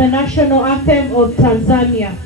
the national anthem of Tanzania.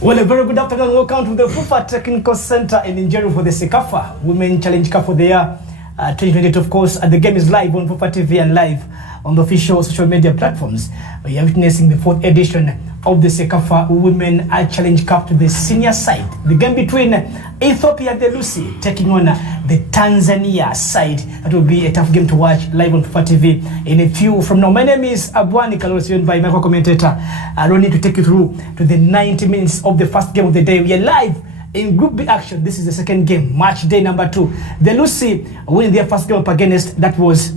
Well, a very good afternoon. Welcome to the FUFA Technical Center in Nigeria for the Sekafa Women Challenge Cup for the year 2022. Of course, the game is live on FUFA TV and live on the official social media platforms. We are witnessing the 4th edition of the Sekafa Women Challenge Cup to the senior side. The game between Ethiopia Vs taking on the Tanzania side. That will be a tough game to watch live on FUFA TV in a few from now. My name is Abwani Kalorisi, joined by my co-commentator Ronnie to take you through to the 90 minutes of the first game of the day. We are live in Group B action. This is the second game, match day number 2. The Lucy winning their first game up against, that was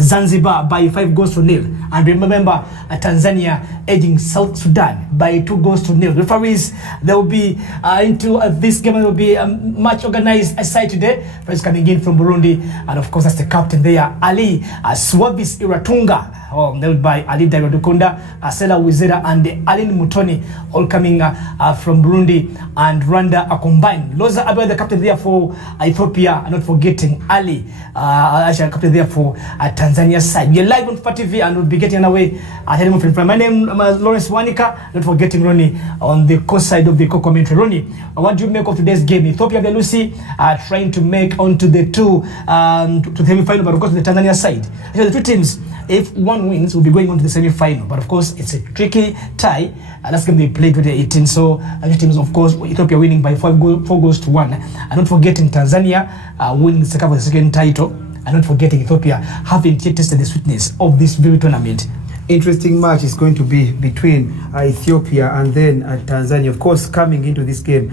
Zanzibar by 5-0. And remember, Tanzania edging South Sudan by 2-0. Referees, they will be into this game. There will be a much organized side today. First coming in from Burundi, and of course that's the captain there, Ali Swabis Iratunga, led by Ali Dairodukunda, Sela Wizera, and Aline Mutoni, all coming from Burundi and Rwanda combined. Loza Abel, the captain there for Ethiopia, and not forgetting Ali, actually captain there for Tanzania side. We are live on FUFA TV and we'll be getting away at any moment. My name is Lawrence Wanika, not forgetting Ronnie on the co-side of the co-commentary. Ronnie, what do you make of today's game? Ethiopia and Lucy are trying to make onto the to the semi-final, but of course the Tanzania side. So the two teams, if one wins, will be going on to the semi-final. But of course, it's a tricky tie. Last game they played 2018. So the teams, of course, Ethiopia winning by 4-1. And not forgetting Tanzania winning the second title. And not forgetting Ethiopia haven't yet tasted the sweetness of this very tournament. Interesting match is going to be between Ethiopia and then Tanzania. Of course, coming into this game,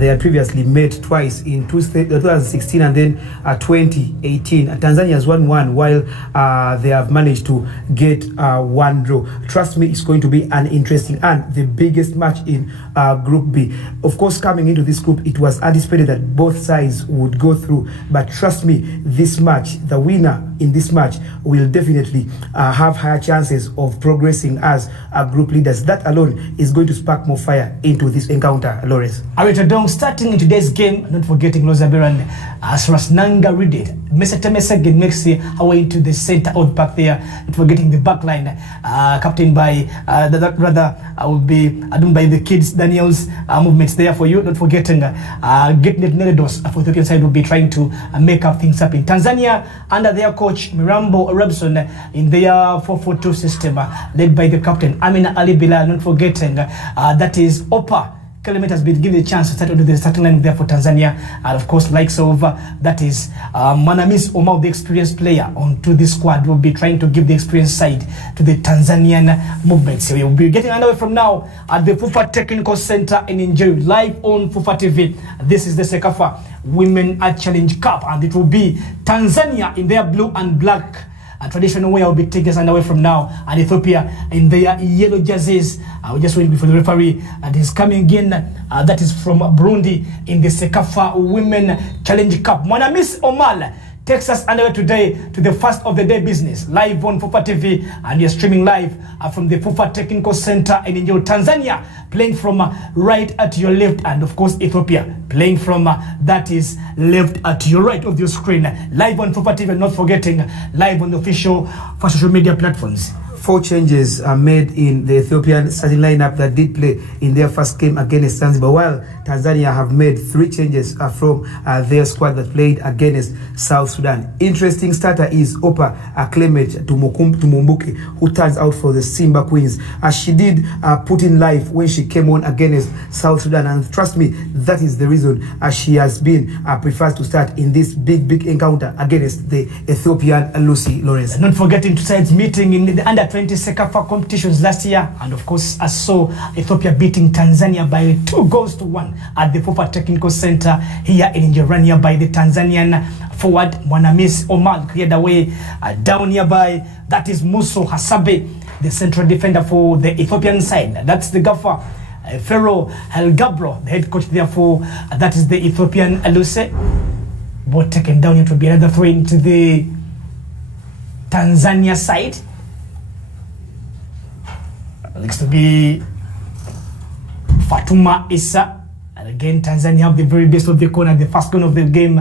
they had previously met twice in 2016 and then 2018. Tanzania has won one, while they have managed to get one draw. Trust me, it's going to be an interesting and the biggest match in Group B. Of course, coming into this group, it was anticipated that both sides would go through. But trust me, this match, the winner in this match will definitely have higher chances of progressing as group leaders. That alone is going to spark more fire into this encounter, Lawrence. Alright, Dong, starting in today's game, not forgetting Lozaberan as Rasnanga Ridit. Meseg makes her way into the center of the park there, not forgetting the back line, captained by will be done by the kids Daniel's movements there for you. Not forgetting Getnet Neredos for the Ethiopian side will be trying to make up things up in Tanzania under their coach Mirambo Robson in their 4-4-2 system, led by the captain Amina Ali Bilal. Not forgetting that is Opa Clement has been given a chance to start onto the starting line there for Tanzania, and of course likes of that is Manamis Omar, the experienced player onto this squad, will be trying to give the experienced side to the Tanzanian movement. So we will be getting underway from now at the FUFA Technical Center in Nigeria, live on FUFA TV. This is the Sekafa Women Challenge Cup, and it will be Tanzania in their blue and black a traditional way will be taken underway from now. And Ethiopia in their yellow jerseys. We're just waiting for the referee that is coming in. That is from Burundi in the Sekafa Women Challenge Cup. Mwanamis Omal takes us underway today to the first of the day business, live on FUFA TV, and you're streaming live from the FUFA Technical Center in Tanzania, playing from right at your left, and of course Ethiopia playing from that is left at your right of your screen, live on FUFA TV, and not forgetting live on the official social media platforms. 4 changes are made in the Ethiopian starting lineup that did play in their first game against Zanzibar, while Tanzania have made 3 changes from their squad that played against South Sudan. Interesting starter is Opa Clement Tumumbuke, who turns out for the Simba Queens, as she did put in life when she came on against South Sudan, and trust me, that is the reason she has been preferred to start in this big encounter against the Ethiopian Lucy Lawrence. And not forgetting tonight's meeting in the under 20 Sekafa competitions last year, and of course I saw Ethiopia beating Tanzania by 2-1 at the FUFA Technical Center here in Njorania by the Tanzanian forward Mwanamis Omal cleared away down nearby. That is Muso Hasabe, the central defender for the Ethiopian side. That's the gaffer Pharaoh El Gabro, the head coach. Therefore, that is the Ethiopian Aluse. Both taken down. It will be another throw into the Tanzania side. Looks to be Fatuma Issa. And again, Tanzania have the very best of the corner. The first corner of the game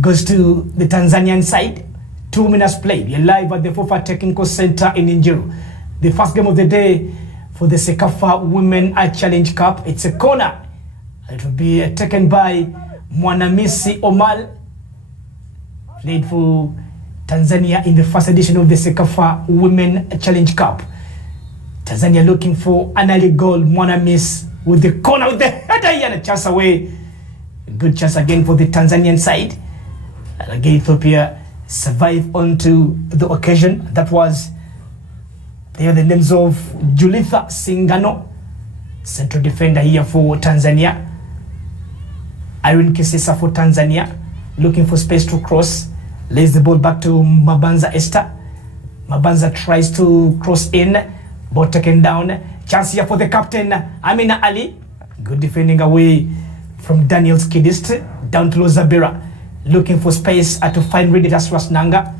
goes to the Tanzanian side. 2 minutes played. You're live at the FUFA Technical Center in Njuru. The first game of the day for the Sekafa Women Challenge Cup. It's a corner. It will be taken by Mwanamisi Omal. Played for Tanzania in the first edition of the Sekafa Women Challenge Cup. Tanzania looking for an early goal. Mwanamis with the corner with the header here and a chance away. Good chance again for the Tanzanian side. And again, Ethiopia survive onto the occasion. That was, they are the names of Julitha Singano, central defender here for Tanzania. Irene Kisesa for Tanzania, looking for space to cross. Lays the ball back to Mabanza Esther. Mabanza tries to cross in. Ball taken down. Chance here for the captain, Amina Ali. Good defending away from Daniel Skidist. Down to Lozabera. Looking for space to find Reditas Rasnanga.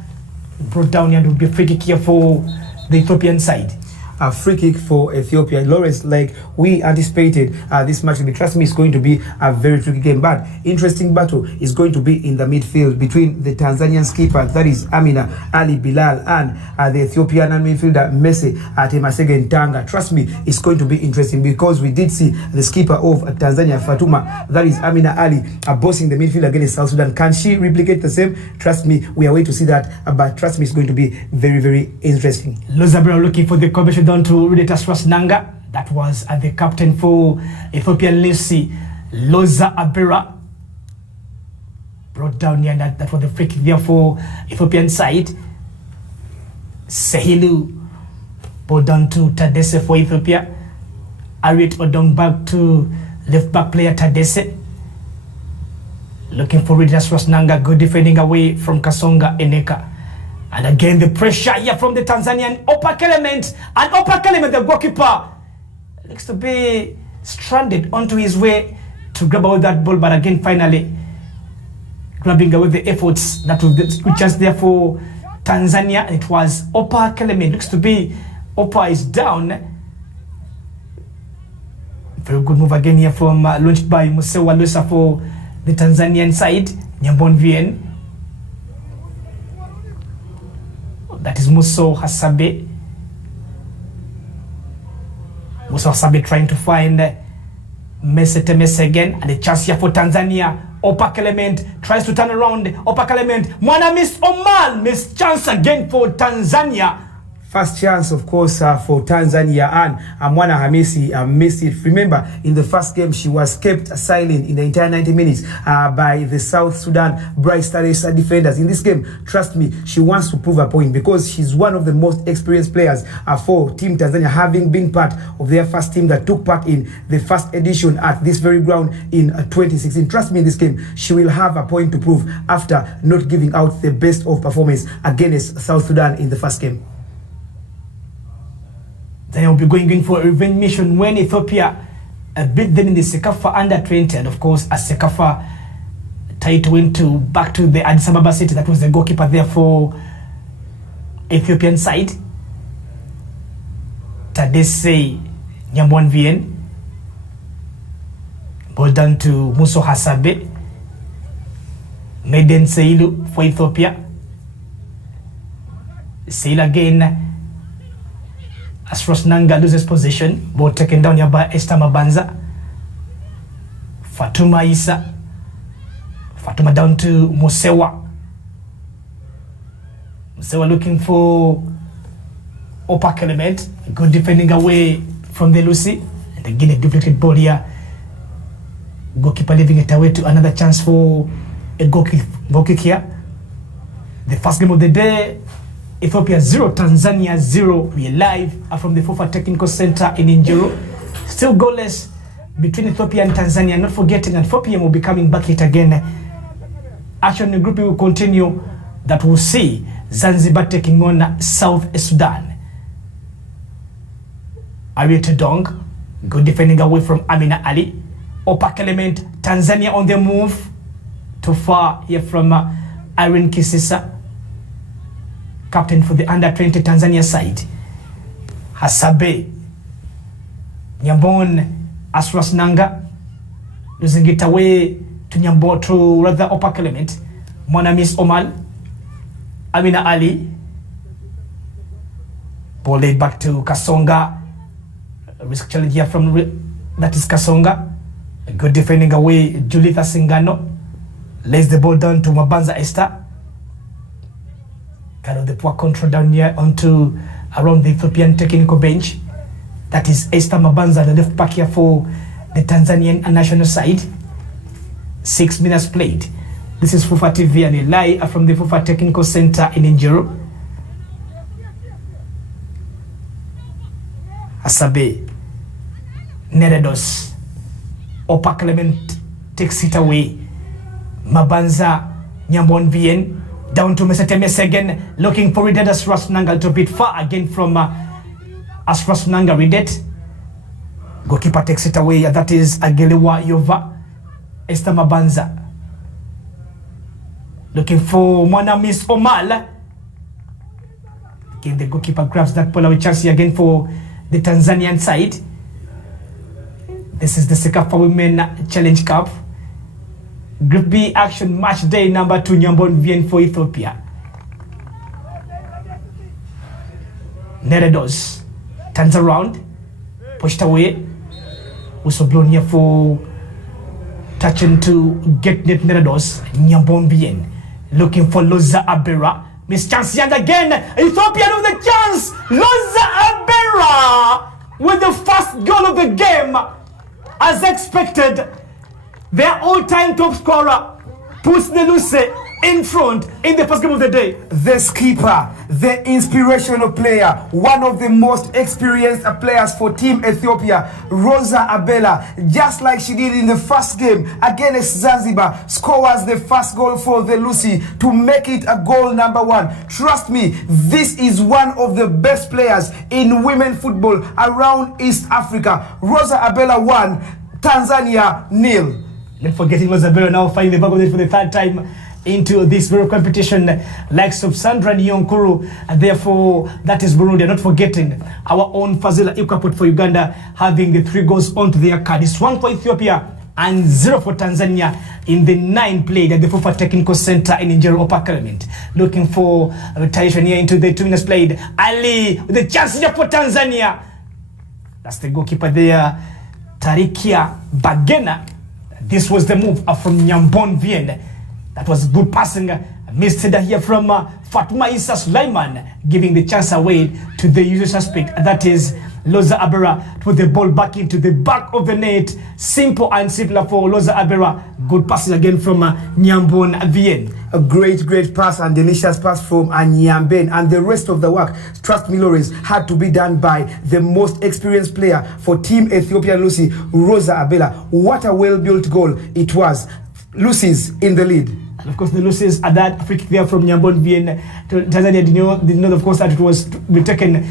Brought down here to be free kick here for the Ethiopian side. A free kick for Ethiopia. Lawrence, like we anticipated, this match, trust me, is going to be a very tricky game. But interesting battle is going to be in the midfield between the Tanzanian skipper, that is Amina Ali Bilal, and the Ethiopian midfielder Messi Temasege Ntanga. Trust me, it's going to be interesting because we did see the skipper of Tanzania, Fatuma, that is Amina Ali, bossing the midfield against South Sudan. Can she replicate the same? Trust me, we are waiting to see that. But trust me, it's going to be very interesting. Lozabera looking for the combination down to Reditas Rasnanga. That was the captain for Ethiopian Lucy, Loza Abera. Brought down here, that was the free kick there for Ethiopian side. Sehilu ball down to Tadese for Ethiopia. Ariet Odong back to left back player Tadese. Looking for Reditas Rasnanga. Good defending away from Kasonga Eneka. And again, the pressure here from the Tanzanian Opa Clement. And Opa Clement, the goalkeeper, looks to be stranded onto his way to grab away that ball. But again, finally, grabbing away the efforts that was just there for Tanzania. And it was Opa Clement. Looks to be Opa is down. Very good move again here from launched by Musewa Lusa for the Tanzanian side. Nyambon Vien. That is Muso Hasabe. Muso Hasabe trying to find Messi again. And the chance here for Tanzania. Opa Clement tries to turn around. Opa Clement. Mwanamis Omal. Miss chance again for Tanzania. First chance, of course, for Tanzania, and Amwana Hamisi missed it. Remember, in the first game, she was kept silent in the entire 90 minutes by the South Sudan Bright Stars defenders. In this game, trust me, she wants to prove a point because she's one of the most experienced players for Team Tanzania, having been part of their first team that took part in the first edition at this very ground in 2016. Trust me, in this game, she will have a point to prove after not giving out the best of performance against South Sudan in the first game. They will be going in for a revenge mission when Ethiopia beat them in the Sekafa under 20, and of course a Sekafa title went back to the Addis Ababa city. That was the goalkeeper there for Ethiopian side, Tadesse Nyambonvien. Ball down to Muso Hasabe. Maiden Seilu for Ethiopia. Sail again. As Rosnanga loses possession, ball taken down here by Esther Mabanza. Fatuma Isa. Fatuma down to Musewa. Musewa looking for Opak Element. Good defending away from the Lucy. And again a duplicate ball here. Goalkeeper leaving it away to another chance for a goal kick here. The first game of the day. Ethiopia 0, Tanzania 0. We are live from the FUFA Technical Center in Njiro. Still goalless between Ethiopia and Tanzania. Not forgetting at 4 p.m. we'll be coming back here again. Action in the group will continue. That will see Zanzibar taking on South Sudan. Ariete Dong, good defending away from Amina Ali. Opak Element, Tanzania on the move. Too far here from Irene Kisisa, captain for the under-20 Tanzania side. Hasabe Nyambon Asras Nanga losing it away to Nyambo, to rather Opak Element. Monamis Omal, Amina Ali, ball laid back to Kasonga. A risk challenge here from that is Kasonga. A good defending away, Julitha Singano lays the ball down to Mabanza Esther. Kind of the poor control down here onto around the Ethiopian technical bench. That is Esther Mabanza, the left back here for the Tanzanian national side. 6 minutes played. This is FUFA TV and a live from the FUFA Technical Center in Njiro. Asabe Neredos. Opak Element takes it away. Mabanza Nyambonvien down to Mesetemes again, looking for Ridet Asras Nanga a little bit far again from Asras Nanga. Ridet, goalkeeper takes it away. That is Agelewa Yova. Esther Mabanza looking for Monamis Omal. Again the goalkeeper grabs that ball away. Chance again for the Tanzanian side. This is the Sekafa Women Challenge Cup. Group B action, match day number 2, Nyambonvien for Ethiopia. Neredos turns around, pushed away. Also blown here for touching to get net. Neredos. Nyambonvien looking for Loza Abera. Miss chance young again. Ethiopia with the chance. Loza Abera with the first goal of the game. As expected, their all-time top scorer puts the Luce in front in the first game of the day. The skipper, the inspirational player, one of the most experienced players for Team Ethiopia, Rosa Abela, just like she did in the first game against Zanzibar, scores the first goal for the Lucy to make it a goal number 1. Trust me, this is one of the best players in women football around East Africa. Rosa Abela 1, Tanzania 0. Not forgetting Lozabero now finding the back of it for the third time into this very competition, likes of Sandra Nyonkuru, and therefore that is Burundi. Not forgetting our own Fazila Ikwapot for Uganda having the 3 goals onto their card. It's 1 for Ethiopia and 0 for Tanzania in the 9 played at the FUFA Technical Center in Njiro Opak Element. Looking for retaliation here into the 2 minutes played. Ali with the chance here for Tanzania. That's the goalkeeper there, Tarikia Bagena. This was the move from Nyambonvien. That was good passing Missed header here from Fatuma Issa Sulaiman, giving the chance away to the usual suspect, that is Loza Abera, to put the ball back into the back of the net. Simple and simpler for Loza Abera. Good passes again from Nyambon Vien. A great pass and delicious pass from Nyamben, and the rest of the work, trust me Lawrence, had to be done by the most experienced player for Team Ethiopian Lucy, Rosa Abela. What a well-built goal it was. Lucy's in the lead. And of course, the Lucy's at that free kick there from Nyambon Vien to Tanzania did know, of course, that it was to be taken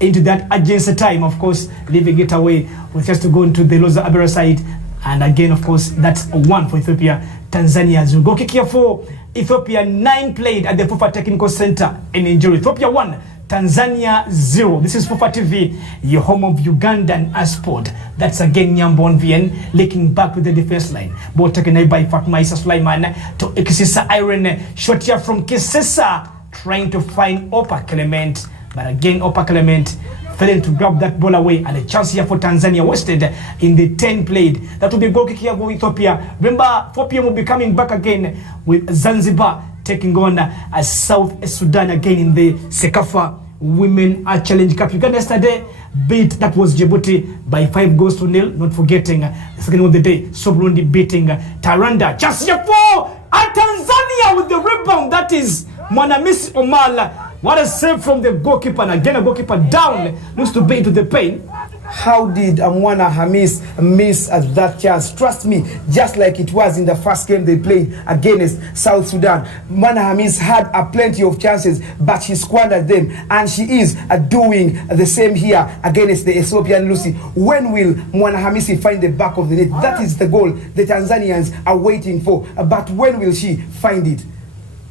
into that agency time, of course, leaving it away with just to go into the Loza Abera side. And again, of course, that's a one for Ethiopia. Tanzania goal kick here for Ethiopia. 9 played at the FUFA Technical Center in injury. Ethiopia 1, Tanzania 0. This is FUFA TV, your home of Ugandan sport. That's again Nyambon Vien linking back with the defense line. Ball taken away by Fatuma Issa Sulaiman to Kisisa Iron. Shot here from Kisisa, trying to find Opa Clement. But again, Opa Clement failing to grab that ball away, and a chance here for Tanzania wasted in the 10 played. That will be a goal kick here for Ethiopia. Remember, 4 p.m. will be coming back again with Zanzibar taking on South Sudan again in the Sekafa Women Challenge Cup. Uganda yesterday beat, that was Djibouti, by 5-0. Not forgetting the second one of the day, Sobrundi beating Taranda. Chance here for Tanzania with the rebound. That is Mwanamisi Omala. What a save from the goalkeeper, and again a goalkeeper down, looks to be into the pain. How did Mwana Hamis miss that chance? Trust me, just like it was in the first game they played against South Sudan. Mwana Hamis had plenty of chances, but she squandered them, and she is doing the same here against the Ethiopian Lucy. When will Mwana Hamisi find the back of the net? That is the goal the Tanzanians are waiting for, but when will she find it?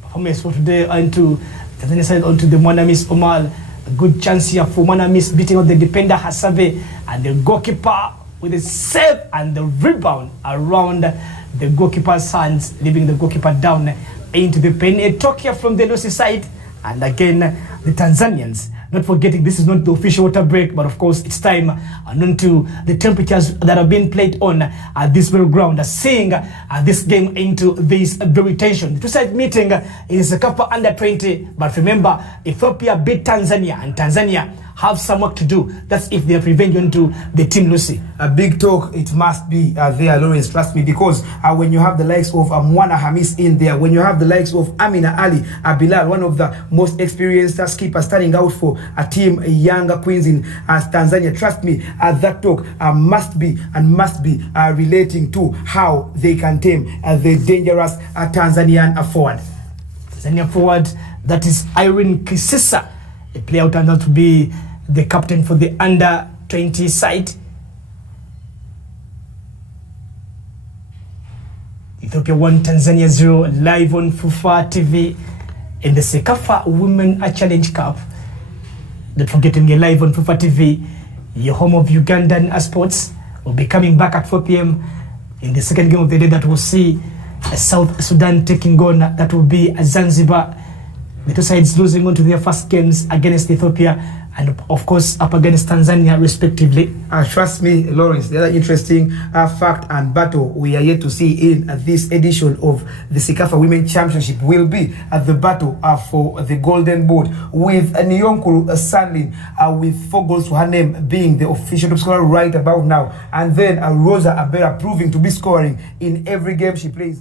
Performance for today onto Tanzania side, onto the Mwanamis Omal. A good chance here for Mwanamis beating out the defender Hasabe, and the goalkeeper with a save and the rebound around the goalkeeper's hands, leaving the goalkeeper down into the pen. A talk here from the Lucy side, and again the Tanzanians. Not forgetting, this is not the official water break, but of course it's time known to the temperatures that are being played on this very ground, seeing this game into this very tension. The two-side meeting is a couple under 20, but remember, Ethiopia beat Tanzania, and Tanzania have some work to do. That's if they are preventing to the Team Lucy. A big talk, it must be there, Lawrence, trust me, because when you have the likes of Mwana Hamis in there, when you have the likes of Amina Ali, Bilal, one of the most experienced keepers standing out for a team, younger queens in Tanzania, trust me, that talk must be relating to how they can tame the dangerous Tanzanian forward. Tanzania forward, that is Irene Kisisa, a player who turned out to be the captain for the under 20 side. Ethiopia 1, Tanzania 0, live on FUFA TV in the Sekafa Women Challenge Cup. Don't forget to be live on FUFA TV, your home of Ugandan sports. Will be coming back at 4 p.m. in the second game of the day that will see South Sudan taking on, that will be Zanzibar. The two sides losing on to their first games against Ethiopia and of course up against Tanzania respectively. Trust me, Lawrence, the other interesting fact and battle we are yet to see in this edition of the Sekafa Women Championship will be the battle for the Golden Boot, with Nyonkuru Sandlin with 4 goals to her name, being the official top scorer right about now, and then Rosa Abera proving to be scoring in every game she plays.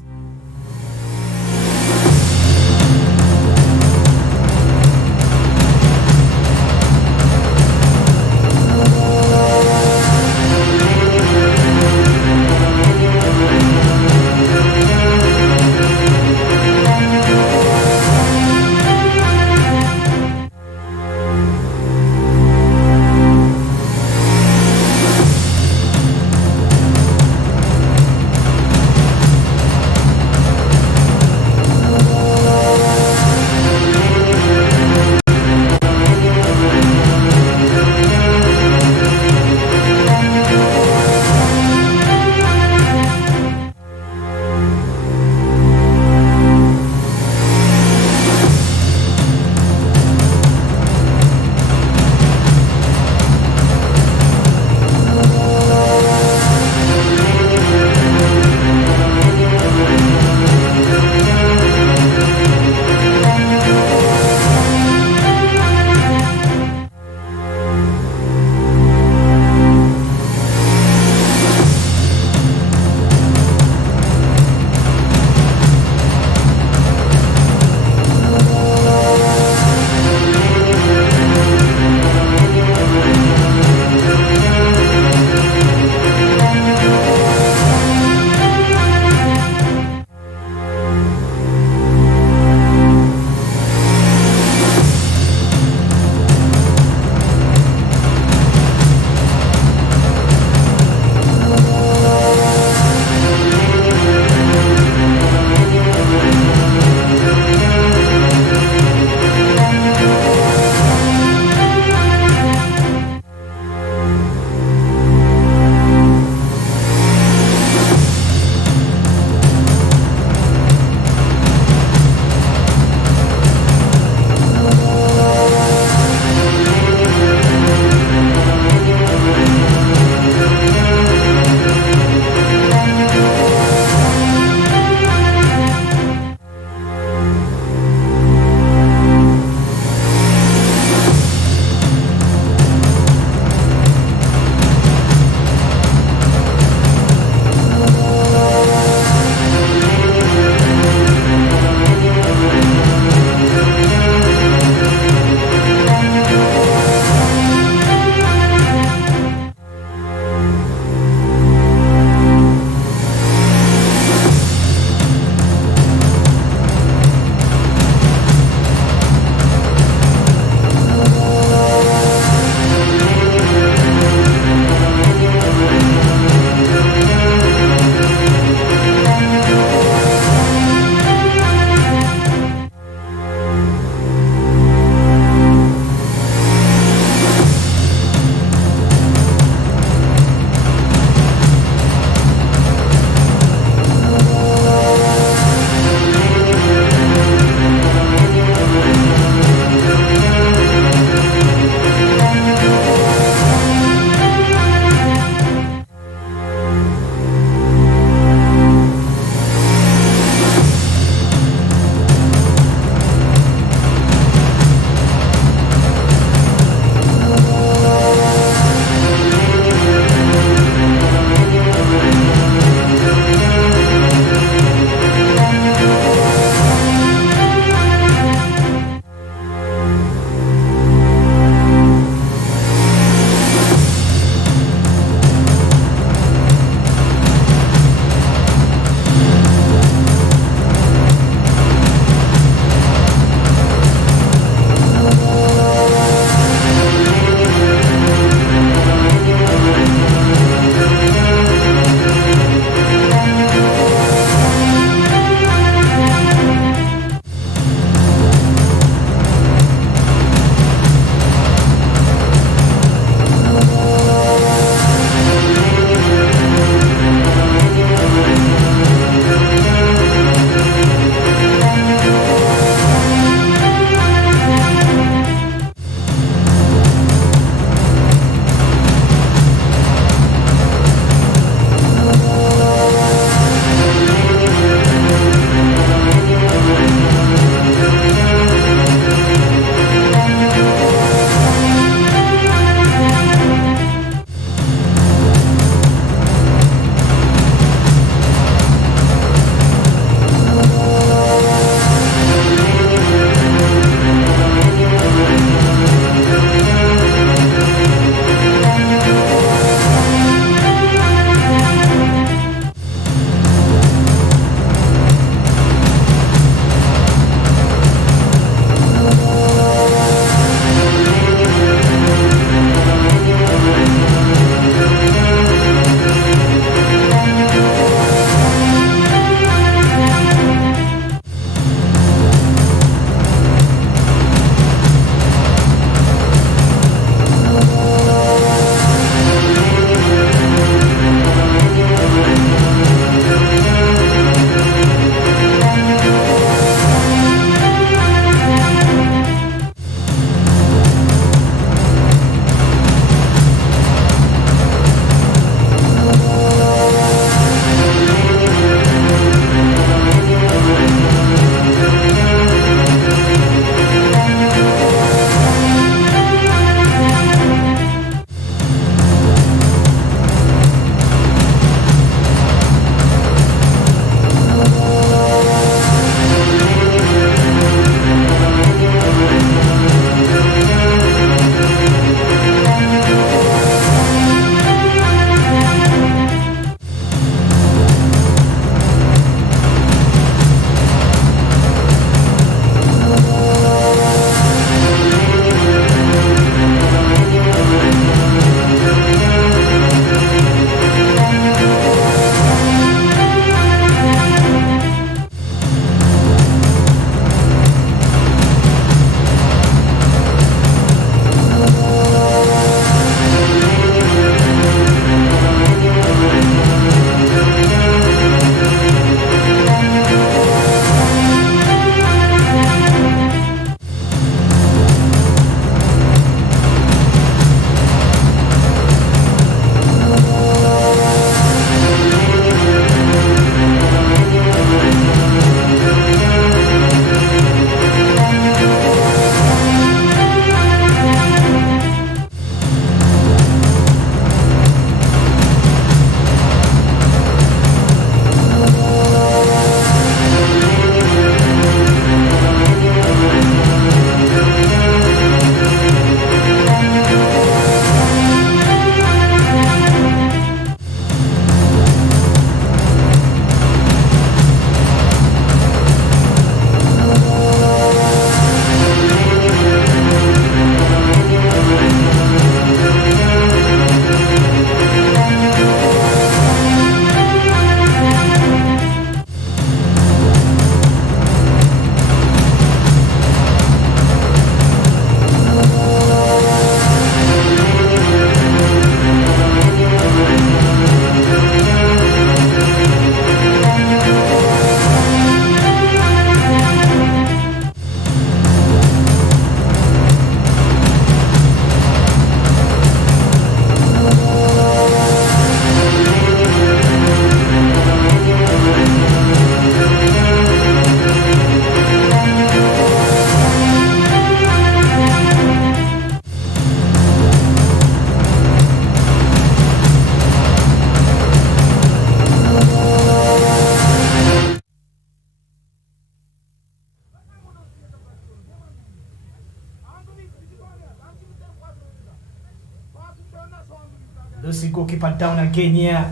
Lucy goalkeeper down again here,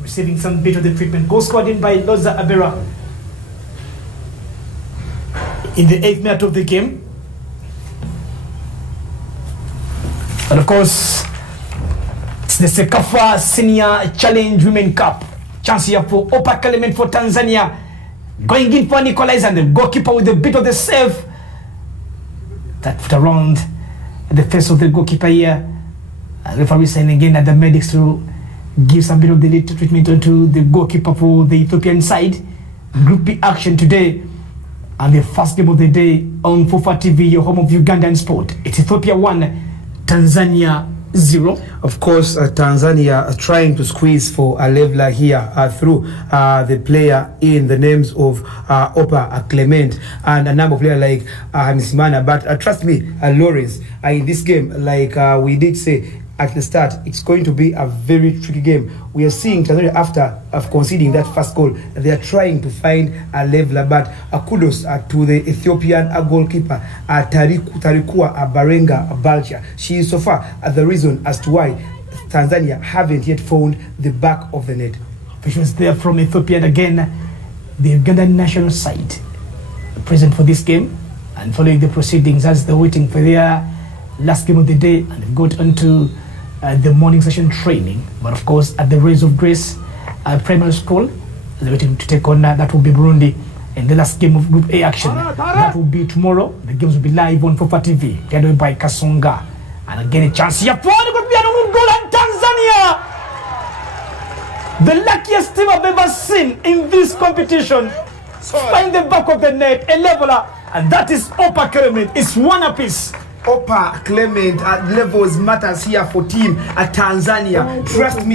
receiving some bit of the treatment. Goal scored in by Loza Abera in the 8th minute of the game. And of course, it's the Sekafa Senior Challenge Women Cup. Chance here for Opa Clement for Tanzania. Going in for an equalizer, and the goalkeeper with a bit of the save. That foot around the face of the goalkeeper here. Referee saying again at the medics to give some bit of the little treatment to the goalkeeper for the Ethiopian side. Group B action today, and the first game of the day on FUFA TV, your home of Ugandan sport. It's Ethiopia 1, Tanzania 0. Of course, Tanzania trying to squeeze for a leveler here through the player in the names of Opa Clement and a number of players like Hamisimana. But trust me, Lawrence, in this game, like we did say at the start, it's going to be a very tricky game. We are seeing Tanzania after conceding that first goal, they are trying to find a leveler, but kudos to the Ethiopian goalkeeper Tarikua Barenga Balcha. She is so far the reason as to why Tanzania haven't yet found the back of the net. Officials there from Ethiopia, and again the Ugandan national side present for this game and following the proceedings as they're waiting for their last game of the day, and they've got onto the morning session training. But of course, at the Rays of Grace primary school, they're waiting to take on that will be Burundi in the last game of Group A action. That will be tomorrow. The games will be live on FUFA TV, carried by Kasonga. And again, a chance here for the goal and Tanzania, the luckiest team I've ever seen in this competition, find the back of the net, a leveler, and that is Opa Clement. It's one apiece. Opa Clement levels matters here for team Tanzania. Trust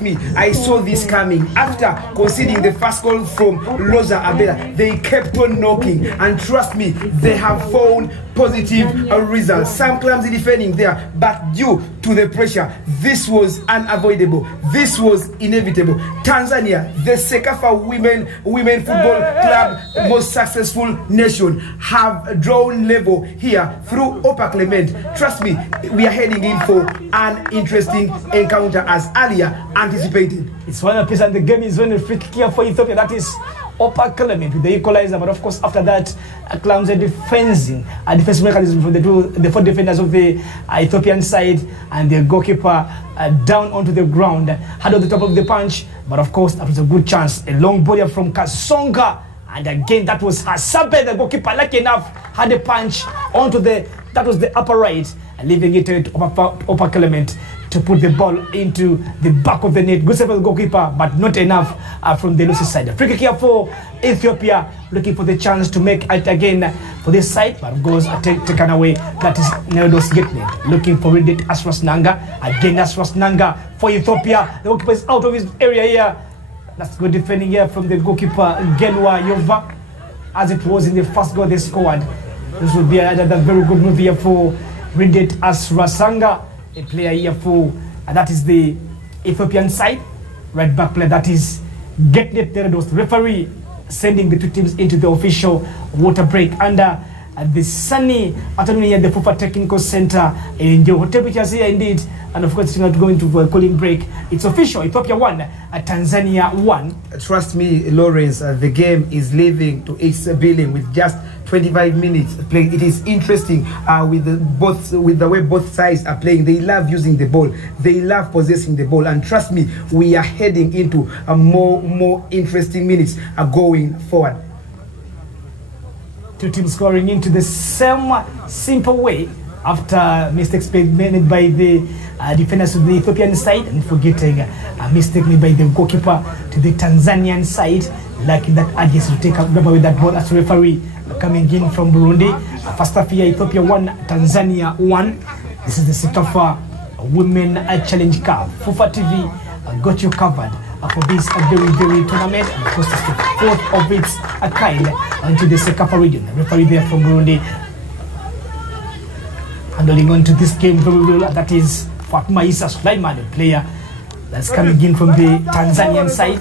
me, I saw this coming. After conceding the first goal from Loza Abela, they kept on knocking, and trust me, they have found positive results. Some clumsy defending there, but due to the pressure, this was unavoidable. This was inevitable. Tanzania, the Sekafa women football club, most successful nation, have drawn level here through Opa Clement. Trust me, we are heading in for an interesting encounter as earlier anticipated. It's one apiece, and the game is on a free kick here for Ethiopia. That is Opa Clement with the equalizer, but of course after that clumsy defensive mechanism from the four defenders of the Ethiopian side, and the goalkeeper down onto the ground, had on the top of the punch. But of course that was a good chance, a long body from Kasonga, and again that was Hasabe, the goalkeeper, lucky enough, had a punch onto that was the upper right, leaving it to Opa Clement to put the ball into the back of the net. Good save for the goalkeeper, but not enough from the Lucy side. Free kick here for Ethiopia, looking for the chance to make it again for this side, but goes taken away. That is Neldos Getnet, looking for it. Asras Nanga, again Asras Nanga for Ethiopia. The goalkeeper is out of his area here. That's good defending here from the goalkeeper Genwa Yova, as it was in the first goal they scored. This would be another very good move here for Rindet Asrasanga, a player here for, that is the Ethiopian side. Right back player, that is Getnet Teredos, referee sending the two teams into the official water break under the sunny afternoon here at the FUFA Technical Center in the temperatures here indeed. And of course, it's not going to a cooling break. It's official. Ethiopia 1, Tanzania 1. Trust me, Lawrence, the game is leaving to its billing with just 25 minutes playing. It is interesting with the way both sides are playing. They love using the ball. They love possessing the ball. And trust me, we are heading into a more interesting minutes going forward. Two teams scoring into the same simple way after mistakes made by the defenders of the Ethiopian side, and forgetting a mistake made by the goalkeeper to the Tanzanian side. Like that Agis to take up with that ball as referee coming in from Burundi. First half here, Ethiopia 1, Tanzania 1. This is the Sekafa Women Challenge Cup. FUFA TV got you covered for this very tournament. And of course, it's the fourth of its kind into the Sekafa region. The referee there from Burundi handling on to this game very well. That is Fatma Isa Sulaiman, the player that's coming in from the Tanzanian side.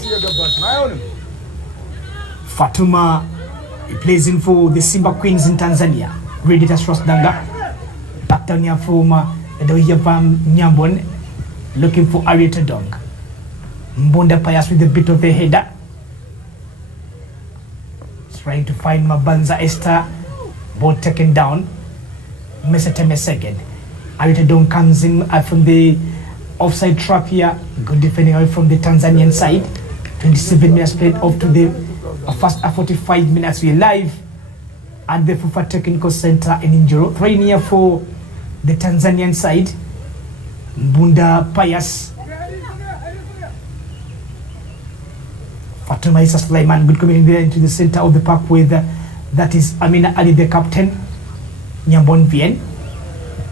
Fatuma plays in for the Simba Queens in Tanzania. Ready to trust Danga. Back down here from the Yavam Nyambon. looking for Arieta Dong. Mbunda Pius with a bit of a header. Trying to find Mabanza Esther. Ball taken down. Meseteme second. Arieta Dong comes in from the offside trap here. Good defending away from the Tanzanian side. 27 minutes played off to the first 45 minutes. We're live at the FIFA Technical Center in Njoro. Right here for the Tanzanian side. Mbunda Pius. Fatuma Isa Sulaiman, good coming in there into the center of the park with that is Amina Ali, the captain. Nyambon Vien.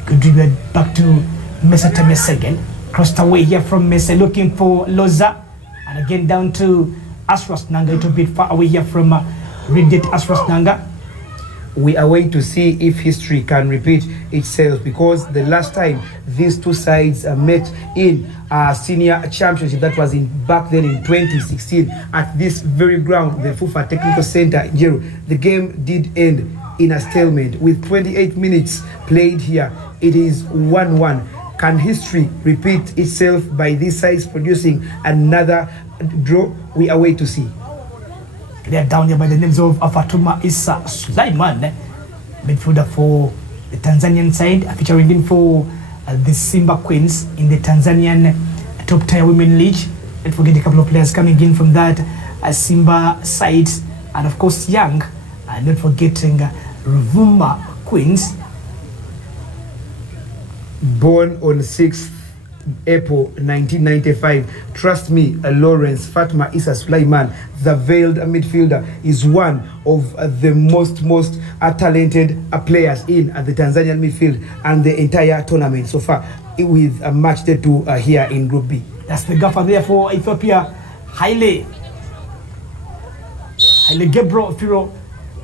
Good dribble back to Meseteme second. Crossed away here from Mese, looking for Loza. And again down to Asras Nanga, a little bit far away here from Reddit Asras Nanga. We are waiting to see if history can repeat itself, because the last time these two sides met in senior championship, that was back then in 2016 at this very ground, the FIFA Technical Center in Njoro, the game did end in a stalemate with 28 minutes played here. It is 1-1. Can history repeat itself by these sides producing another draw? We are waiting to see. They're down here by the names of Fatuma Isa Sulaiman, midfielder for the Tanzanian side, featuring in for the Simba Queens in the Tanzanian top tier women league. Don't forget a couple of players coming in from that Simba side, and of course Young, and not forgetting Ruvuma Queens. Born on 6th April 1995. Trust me, Lawrence Fatma Isa Sulaiman, the veiled midfielder, is one of the most talented players in the Tanzanian midfield and the entire tournament so far, with a match day 2 here in Group B. That's the gaffer there for Ethiopia. Haile Gebro Firo,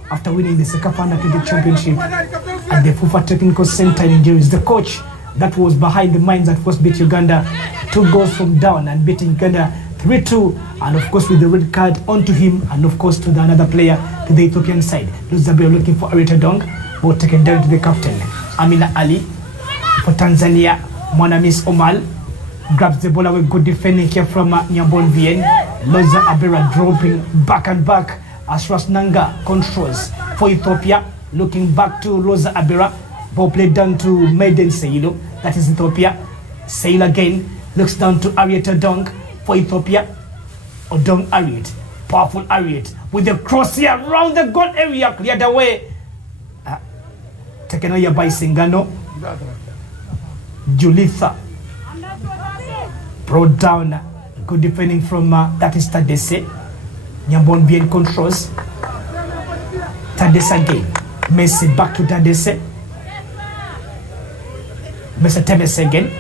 after winning the Sekafa Under-20 championship at the FIFA Technical Center in Njoro, is the coach that was behind the minds that first beat Uganda 2 goals from down and beating Uganda 3-2, and of course with the red card onto him and of course to the another player to the Ethiopian side. Luzabia looking for Arieta Dong, ball taken down to the captain Amina Ali for Tanzania. Mwanamis Omal grabs the ball away, good defending here from Nyambon Vien. Loza Abera dropping back and back. Asras Nanga controls for Ethiopia, looking back to Loza Abera. Ball played down to Maiden Seilo, that is Ethiopia. Seilo again looks down to Arieta Dong for Ethiopia. Odong Ariet, powerful Ariet with the cross here around the goal area, cleared away. Taken away by Singano. Julitha brought down, good defending from that is Tadese. Nyambon Bien controls. Tadese again. Messi back to Tadese. Meseteme again.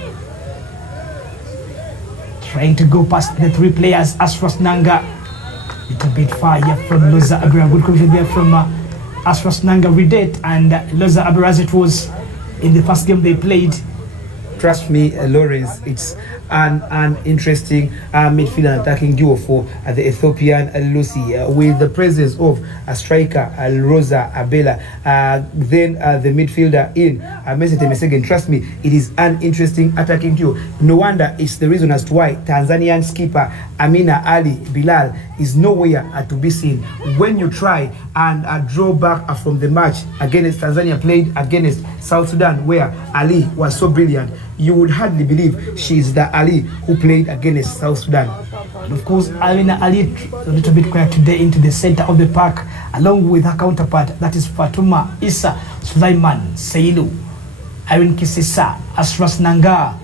Trying to go past the 3 players. Asras Nanga, little bit far here from Loza Abira. Good control there from Asras Nanga Redet and Loza Abira, as it was in the first game they played. Trust me, Lawrence, it's an interesting midfield and attacking duo for the Ethiopian Lucy, with the presence of a striker, Rosa Abela, then the midfielder in Meseteme second. Trust me, it is an interesting attacking duo. No wonder it's the reason as to why Tanzanian skipper Amina Ali Bilal is nowhere to be seen. When you try and draw back from the match against Tanzania played against South Sudan, where Ali was so brilliant, you would hardly believe she's the Ali who played against South Sudan. And of course, Amina Ali a little bit quiet today into the center of the park, along with her counterpart, that is Fatuma Isa Sulaiman Seilu. Irene Kisisa, Asras Nanga,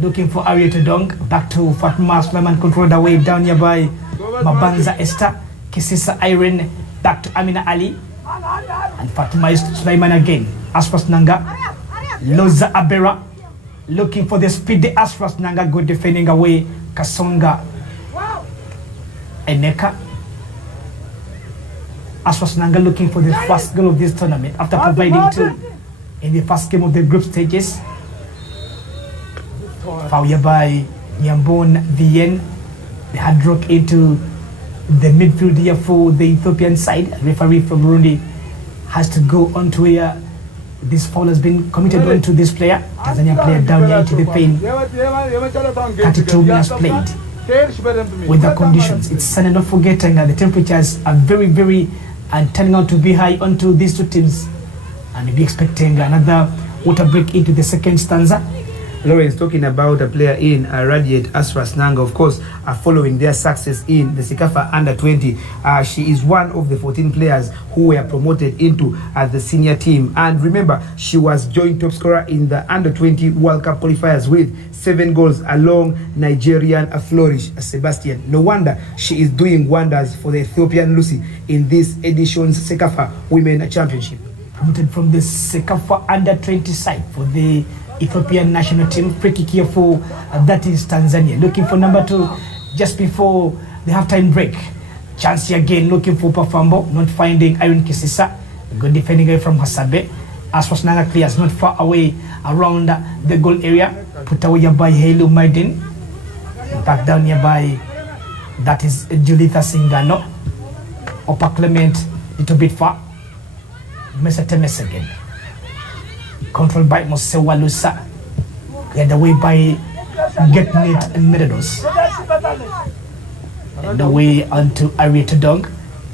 looking for Arieta Dong, back to Fatuma Sulaiman, controlled away down here by Mabanza Esther. Kisisa Irene, back to Amina Ali, and Fatuma Sulaiman again. Asras Nanga, Loza Abera, looking for the speed. The Asras Nanga, good defending away. Kasonga Eneka. Asras Nanga looking for the first goal of this tournament after providing 2 in the first game of the group stages. Foul by Nyambon Vien. They had dropped into the midfield here for the Ethiopian side. Referee from Burundi has to go on to here This foul has been committed onto this player. Tanzania player down here into the pain. 32 minutes played. With the conditions, it's not forgetting that the temperatures are very, very and turning out to be high onto these two teams, and we'll be expecting another water break into the second stanza. Lawrence talking about a player in Radiate Asras Nanga, of course, following their success in the Sekafa Under-20. She is one of the 14 players who were promoted into the senior team. And remember, she was joint top scorer in the Under-20 World Cup qualifiers with 7 goals along Nigerian Flourish Sebastian. No wonder she is doing wonders for the Ethiopian Lucy in this edition's Sekafa Women Championship. Promoted from the Sekafa Under-20 side for the Ethiopian national team. Free kick here for that is Tanzania. Looking for number 2 just before the halftime break. Chance here again looking for Pafambo, not finding Irene Kisisa. Good defending away from Hasabe. Aswas Nanga clears not far away around the goal area. Put away by Halo Maiden. Back down here by that is Julitha Singano. Upper Clement, little bit far. Mesa Temes again. Controlled by Mosewa Lusa. Cleared away by Getnet and Meredos. And away onto Arieta Dong.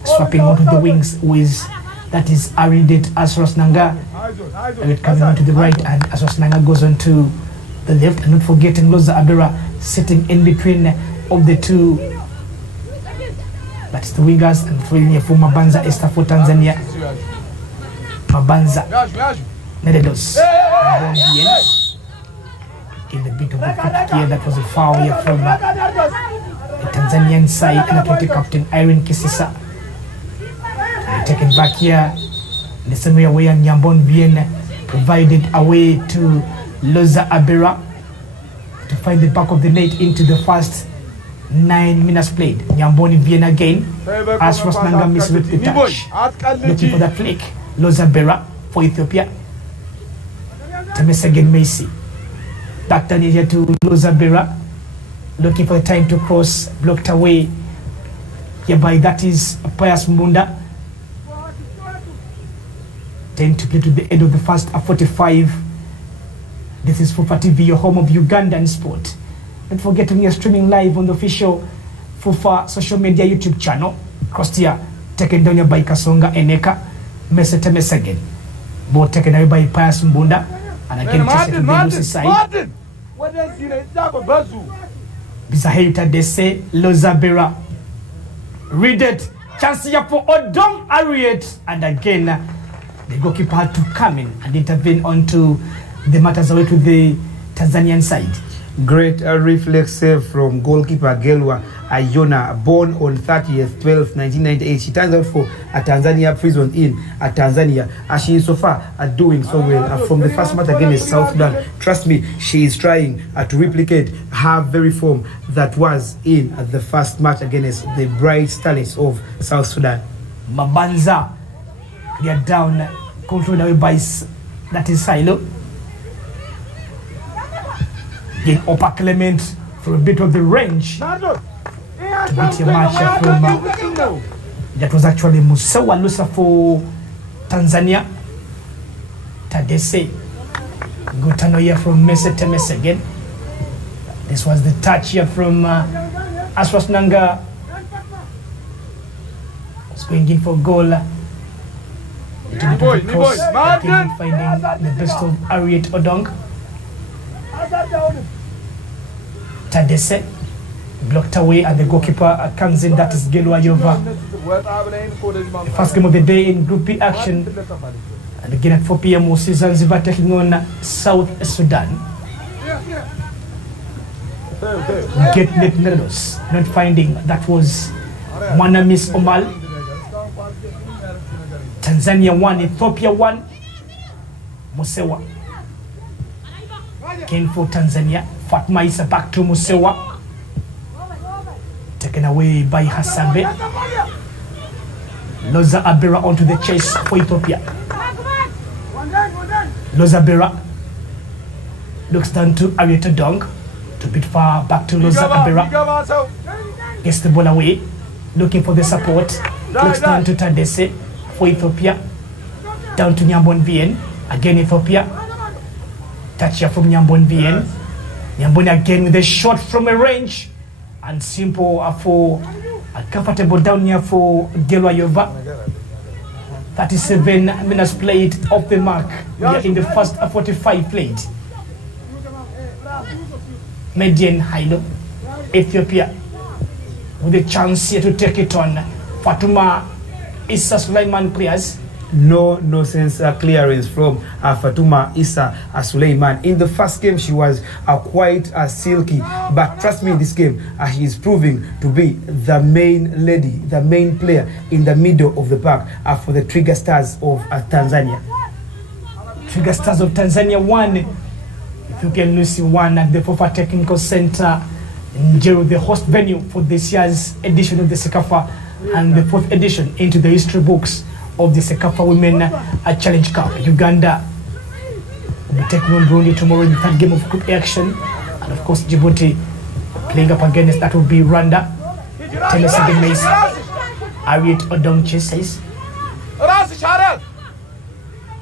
Swapping onto the wings with that is Aridet Asros Nanga. Ariet coming onto the right and Asros Nanga goes on to the left. And not forgetting Loza Abera sitting in between of the two. That's the wingers and throwing here for Mabanza Esther for Tanzania. Mabanza. Neredos. In the bit of the kick here, that was a foul here from the Tanzanian side, and Athletic captain Irene Kisisa. Taken back here, the same way away, and Nyambon Bien provided away to Loza Abera to find the back of the net into the first 9 minutes played. Nyambon Bien again, as Rosnanga missed with the touch. Looking for that flick, Loza Abera for Ethiopia. Temesegen Macy. Back down here to Loza Abera. Looking for the time to cross, blocked away hereby that is Pius Munda. 10 to play to the end of the first 45. This is Fufa TV, your home of Ugandan sport. Don't forget we are streaming live on the official Fufa social media YouTube channel. Crossed here, taken down here by Kasonga Eneka, Mesete Mesegen. Both taken away by Pius Mbunda. And again, tested to the Lucy side. Bizahita Dese, Loza Abera. Read it. Chance here for Odom Ariet. And again, the goalkeeper had to come in and intervene onto the matters away to the Tanzanian side. Great reflex save from goalkeeper Gelwa Ayona, born on 30th 12th 1998. She turns out for a Tanzania prison in Tanzania. She is so far doing so well from the first match against South Sudan. Trust me, she is trying to replicate her very form that was in the first match against the Bright Starlets of South Sudan. Mabanza, they are down, controlled away by that is Silo. Again, Upper Clement for a bit of the range to beat your match from that was actually Musewa Lusa for Tanzania. Tadese Gutano here from Mesete Mesegen. This was the touch here from Aswas Nanga. Was going in for goal. Cross, finding the best of Ariet Odong. Tadese blocked away and the goalkeeper comes in, that is Gelwa Yova. The first game of the day in Group B action, and again at 4 p.m. was Zanzibar taking on South Sudan. Get net Neredos, not finding, that was Mwanamis Omal. Tanzania 1, Ethiopia 1. Musewa again for Tanzania. Fatma Isa back to Musewa. Taken away by Hasabe. Loza Abera onto the chase for Ethiopia. Loza Abera looks down to Arieta Dong. A bit far back to Loza Abera. Gets the ball away. Looking for the support. Looks down to Tadese for Ethiopia. Down to Nyambon Bien. Again Ethiopia. Touch here from Nyamboni VN. Nyamboni again with a shot from a range. And simple for a comfortable down here for Gelwayova. 37 minutes played off the mark. We are in the first 45 played. Median Hailo, Ethiopia with a chance here to take it on. Fatuma Issa Suleiman players. No nonsense clearance from Fatuma Issa Suleiman. In the first game, she was quite silky, but trust me, in this game, he is proving to be the main lady, the main player in the middle of the pack for the Trigger Stars of Tanzania. Trigger Stars of Tanzania won. Ethiopian Lucy won at the FOFA Technical Center in Jeru, the host venue for this year's edition of the Sekafa and the fourth edition into the history books of the Sekafa Women Challenge Cup. Uganda will be taking on Burundi tomorrow in the third game of group action. And of course, Djibouti playing up against that will be Rwanda. Tell us again, Mace. Ariet Odong chases.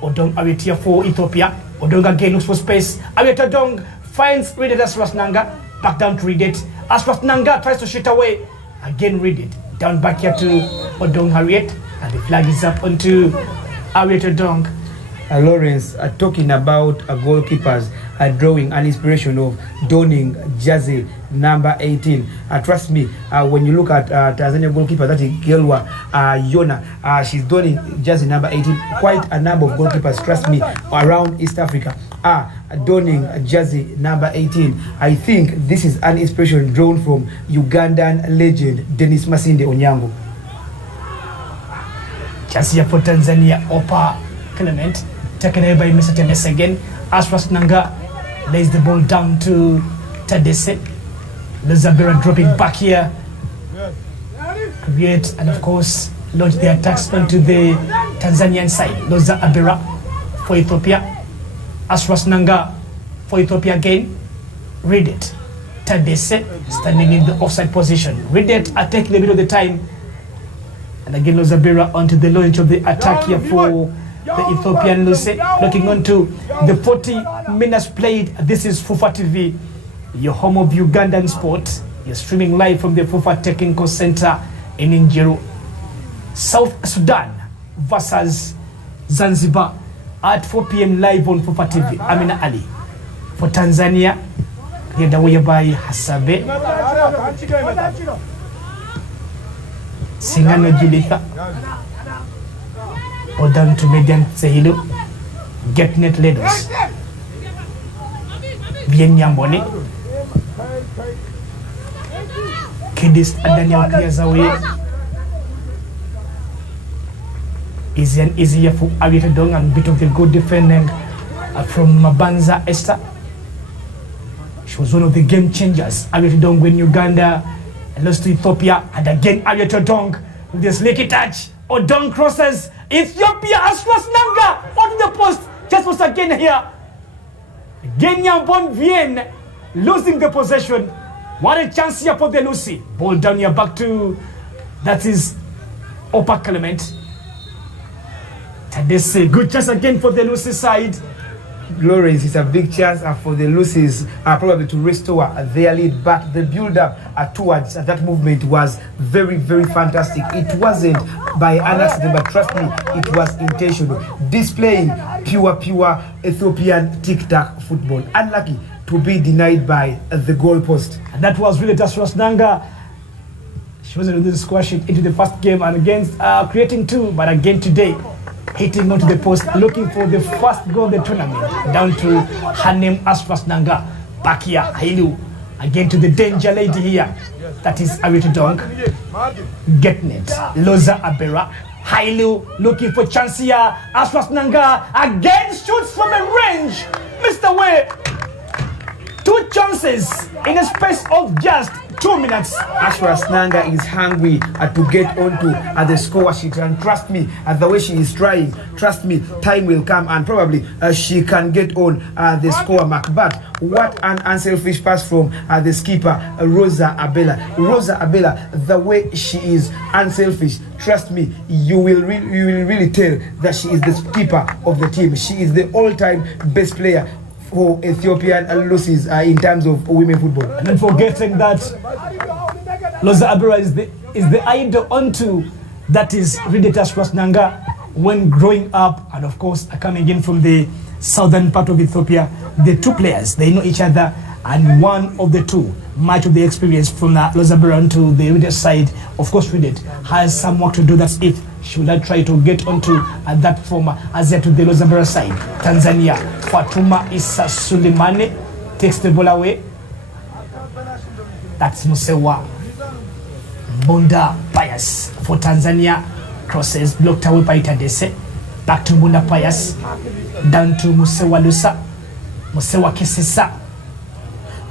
Odong Ariet here for Ethiopia. Odong again looks for space. Ariet Odong finds Read It as Rasnanga. Back down to Read It. As Rasnanga tries to shoot away. Again Read It. Down back here to Odong Harriet. And the flag is up onto Ariet Odong. Lawrence, talking about goalkeepers drawing an inspiration of donning jersey number 18. Trust me, when you look at Tanzania goalkeeper, that is Gelwa Yona, she's donning jersey number 18. Quite a number of goalkeepers, trust me, around East Africa are donning jersey number 18. I think this is an inspiration drawn from Ugandan legend Dennis Masinde Onyango. Chance here for Tanzania, Opa Clement, taken away by Mr. Temes again. Asras Nanga lays the ball down to Tadese. Lozabera dropping back here. Create and of course launch the attacks onto the Tanzanian side. Loza Abera for Ethiopia. Asras Nanga for Ethiopia again. Read it. Tadese standing in the offside position. Read it, attacking the middle of the time. And again, Lozabera onto the launch of the attack here for the Ethiopian Lucy. Looking on to the 40 minutes played. This is FUFA TV, your home of Ugandan sport. You're streaming live from the FUFA Technical Center in Njeru. South Sudan versus Zanzibar at 4 p.m. live on FUFA TV. Amina Ali. For Tanzania, headed away by Hasabe. Singano Julitha, Odan to Median Sehilu, Getnet Ledos, Bien Yamboni, Kidis Daniel Kiazawi, is an easier for Ariet Dong and bit of the good defending from Mabanza Esther. She was one of the game changers. Ariet Dong when Uganda lost to Ethiopia, and again Ariet Odong with this leaky touch. Odong crosses. Ethiopia Asras Nanga on the post. Just was again here. Genya Bon Vien losing the possession. What a chance here for the Lucy. Ball down here back to, that is Opa Clement. Tadese, good chance again for the Lucy side. Lawrence, it's a big chance for the Lucy's probably to restore their lead, but the build-up towards that movement was very, very fantastic. It wasn't by an accident, but trust me, it was intentional. Displaying pure Ethiopian tic-tac football. Unlucky to be denied by the goalpost. And that was really Asras Nanga. She wasn't able to squash it into the first game and against creating two, but again today, hitting onto the post, looking for the first goal of the tournament. Down to her name, Asras Nanga. Back here, Hailu. Again to the danger lady here. That is Ariet Odong. Getting it. Loza Abera. Hailu looking for chance here. Asras Nanga again shoots from a range. Mr. Way. Two chances in a space of just 2 minutes. Ashras Nanga is hungry to get onto the score sheet, and trust me, the way she is trying, trust me, time will come and probably she can get on the score mark. But what an unselfish pass from the skipper, Rosa Abela. Rosa Abela, the way she is unselfish, trust me, you will really tell that she is the skipper of the team. She is the all-time best player for Ethiopian losses in terms of women football. And not forgetting that Rosa Abela is the idol onto that is Ridetas Nanga when growing up, and of course coming in from the southern part of Ethiopia. The two players, they know each other, and one of the two, much of the experience from Rosa Abela to the Ridet side, of course Ridet has some work to do. That's if she will try to get onto that form as yet to the Rosa Abela side. Tanzania, Fatuma Issa Sulemane takes the ball away. That's Musewa Bunda Pius for Tanzania. Crosses blocked away by Tadese. Back to Bunda Pius. Down to Musewa Lusa. Musewa Kisisa.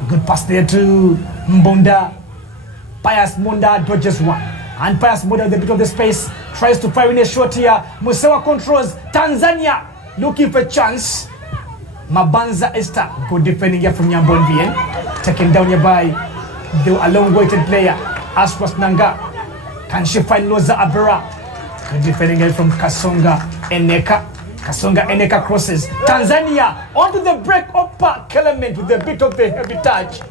Good pass there to Mbonda. Pius Munda dodges one. And Pius Munda at the bit of the space. Tries to fire in a shot here. Musewa controls. Tanzania looking for a chance. Mabanza Esther. Good defending here from Nyambon Bien. Taken down here by the long-waited player. Ashras Nanga. Can she find Rosa Abela? Good defending here from Kasonga Eneka. Kasonga Eneka crosses. Tanzania onto the break upper element with a bit of the heavy touch.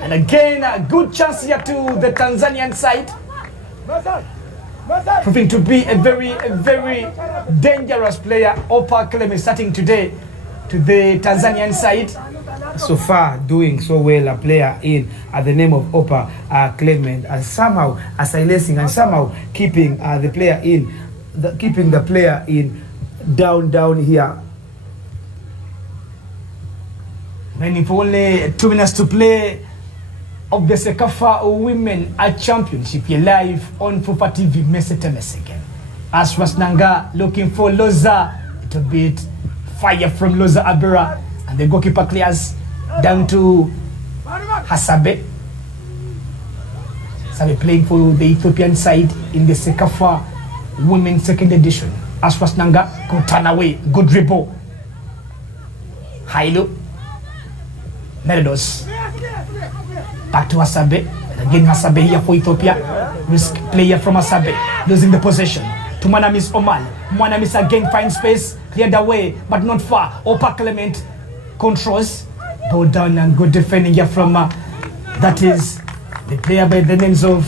And again, a good chance here to the Tanzanian side. Proving to be a very dangerous player. Upper Clement starting today to the Tanzanian side. So far doing so well, a player in the name of Opa Clement, and somehow silencing and somehow keeping the player in, keeping the player in down here. Remaining for only 2 minutes to play of the Sekafa Women Championship here live on Fufa TV. Messi again. Ashras Nanga looking for Loza. Little bit fire from Rosa Abela, and the goalkeeper clears down to Hasabe. Hasabe playing for the Ethiopian side in the Sekafa Women's Second Edition. Ashras Nanga, good turn away, good dribble. Hailu. Meridos. Back to Hasabe. Again Hasabe here for Ethiopia. Risk player from Hasabe. Losing the possession. To Mwanamis Omal. Mwanamis again finds space. Cleared away, but not far. Opa Clement controls. Ball down and good defending here from that is the player by the names of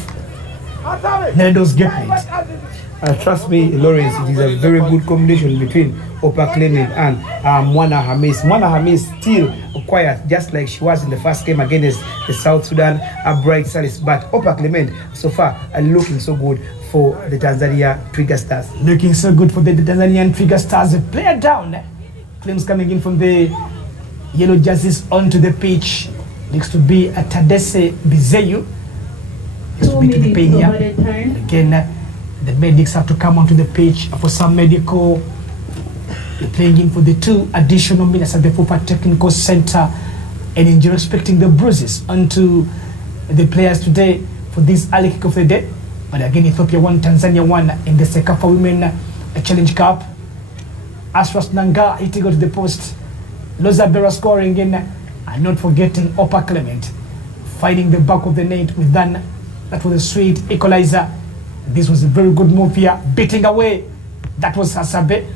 Neredos Gepnet. Trust me, Lawrence, it is a very good combination between Opa Clement and Mwana Hamis. Mwana Hamis still quiet, just like she was in the first game against the South Sudan Bright Salis. But Opa Clement, so far, are looking so good for the Tanzania Trigger Stars. Looking so good for the Tanzanian Trigger Stars. The player down. Flames coming in from the yellow jerseys onto the pitch. Looks to be a Tadese Bizeyu. 2 minutes over the time. Again, the medics have to come onto the pitch for some medical. They're playing in for the 2 additional minutes at the Fufa Technical Center, and enjoy expecting the bruises onto the players today for this early kick of the day. But again, Ethiopia 1, Tanzania 1 in the Sekafa Women Challenge Cup. Ashras Nanga hitting to the post. Rosa Abela scoring in, and not forgetting Opa Clement finding the back of the net with that was a sweet equalizer. This was a very good move here, beating away. That was Hasabe.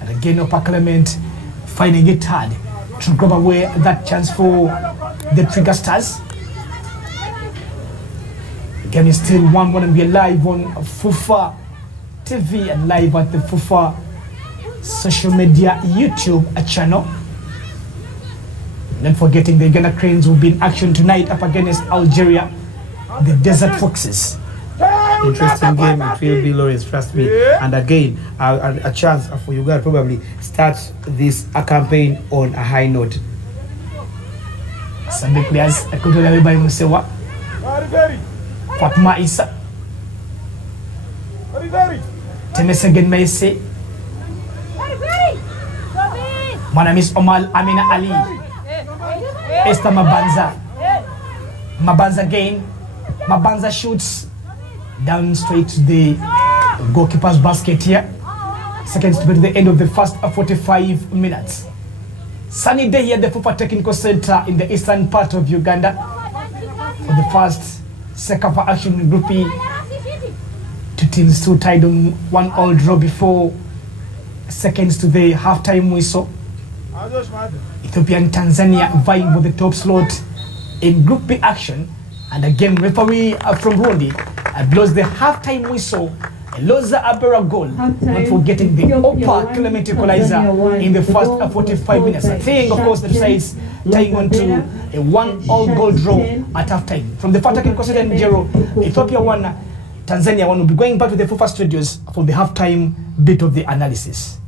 And again, Opa Clement finding it hard to grab away that chance for the Trigger Stars. The game is still 1-1, and we are live on Fufa TV and live at the Fufa social media YouTube channel. Not forgetting the Ghana Cranes will be in action tonight up against Algeria, the Desert Foxes. Interesting game, it will be, Lawrence, trust me. And again, a chance for you guys probably start this campaign on a high note. Some big players are controlled away by Musewa. Fatma Issa. Temesegen Meise. Mwanamis Omal Amina Ali. Esther Mabanza. Mabanza again. Mabanza shoots down straight to the goalkeeper's basket here. Seconds to be to the end of the first 45 minutes. Sunny day here at the FUFA Technical Center in the eastern part of Uganda for the first Sekafa action in Group E. Two teams still tied on 1-1 draw before seconds to the halftime whistle. Ethiopia and Tanzania vying for the top slot in Group B action. And again, referee from Burundi blows the halftime whistle. Loza Abera goal, not forgetting the Opa Clement equalizer in the first 45 minutes. I think, of course, the sides tying on to a 1-1 goal draw at halftime. From the Fatakin Koseta and Jero, Ethiopia 1, Tanzania 1 will be going back to the FUFA studios for the halftime bit of the analysis.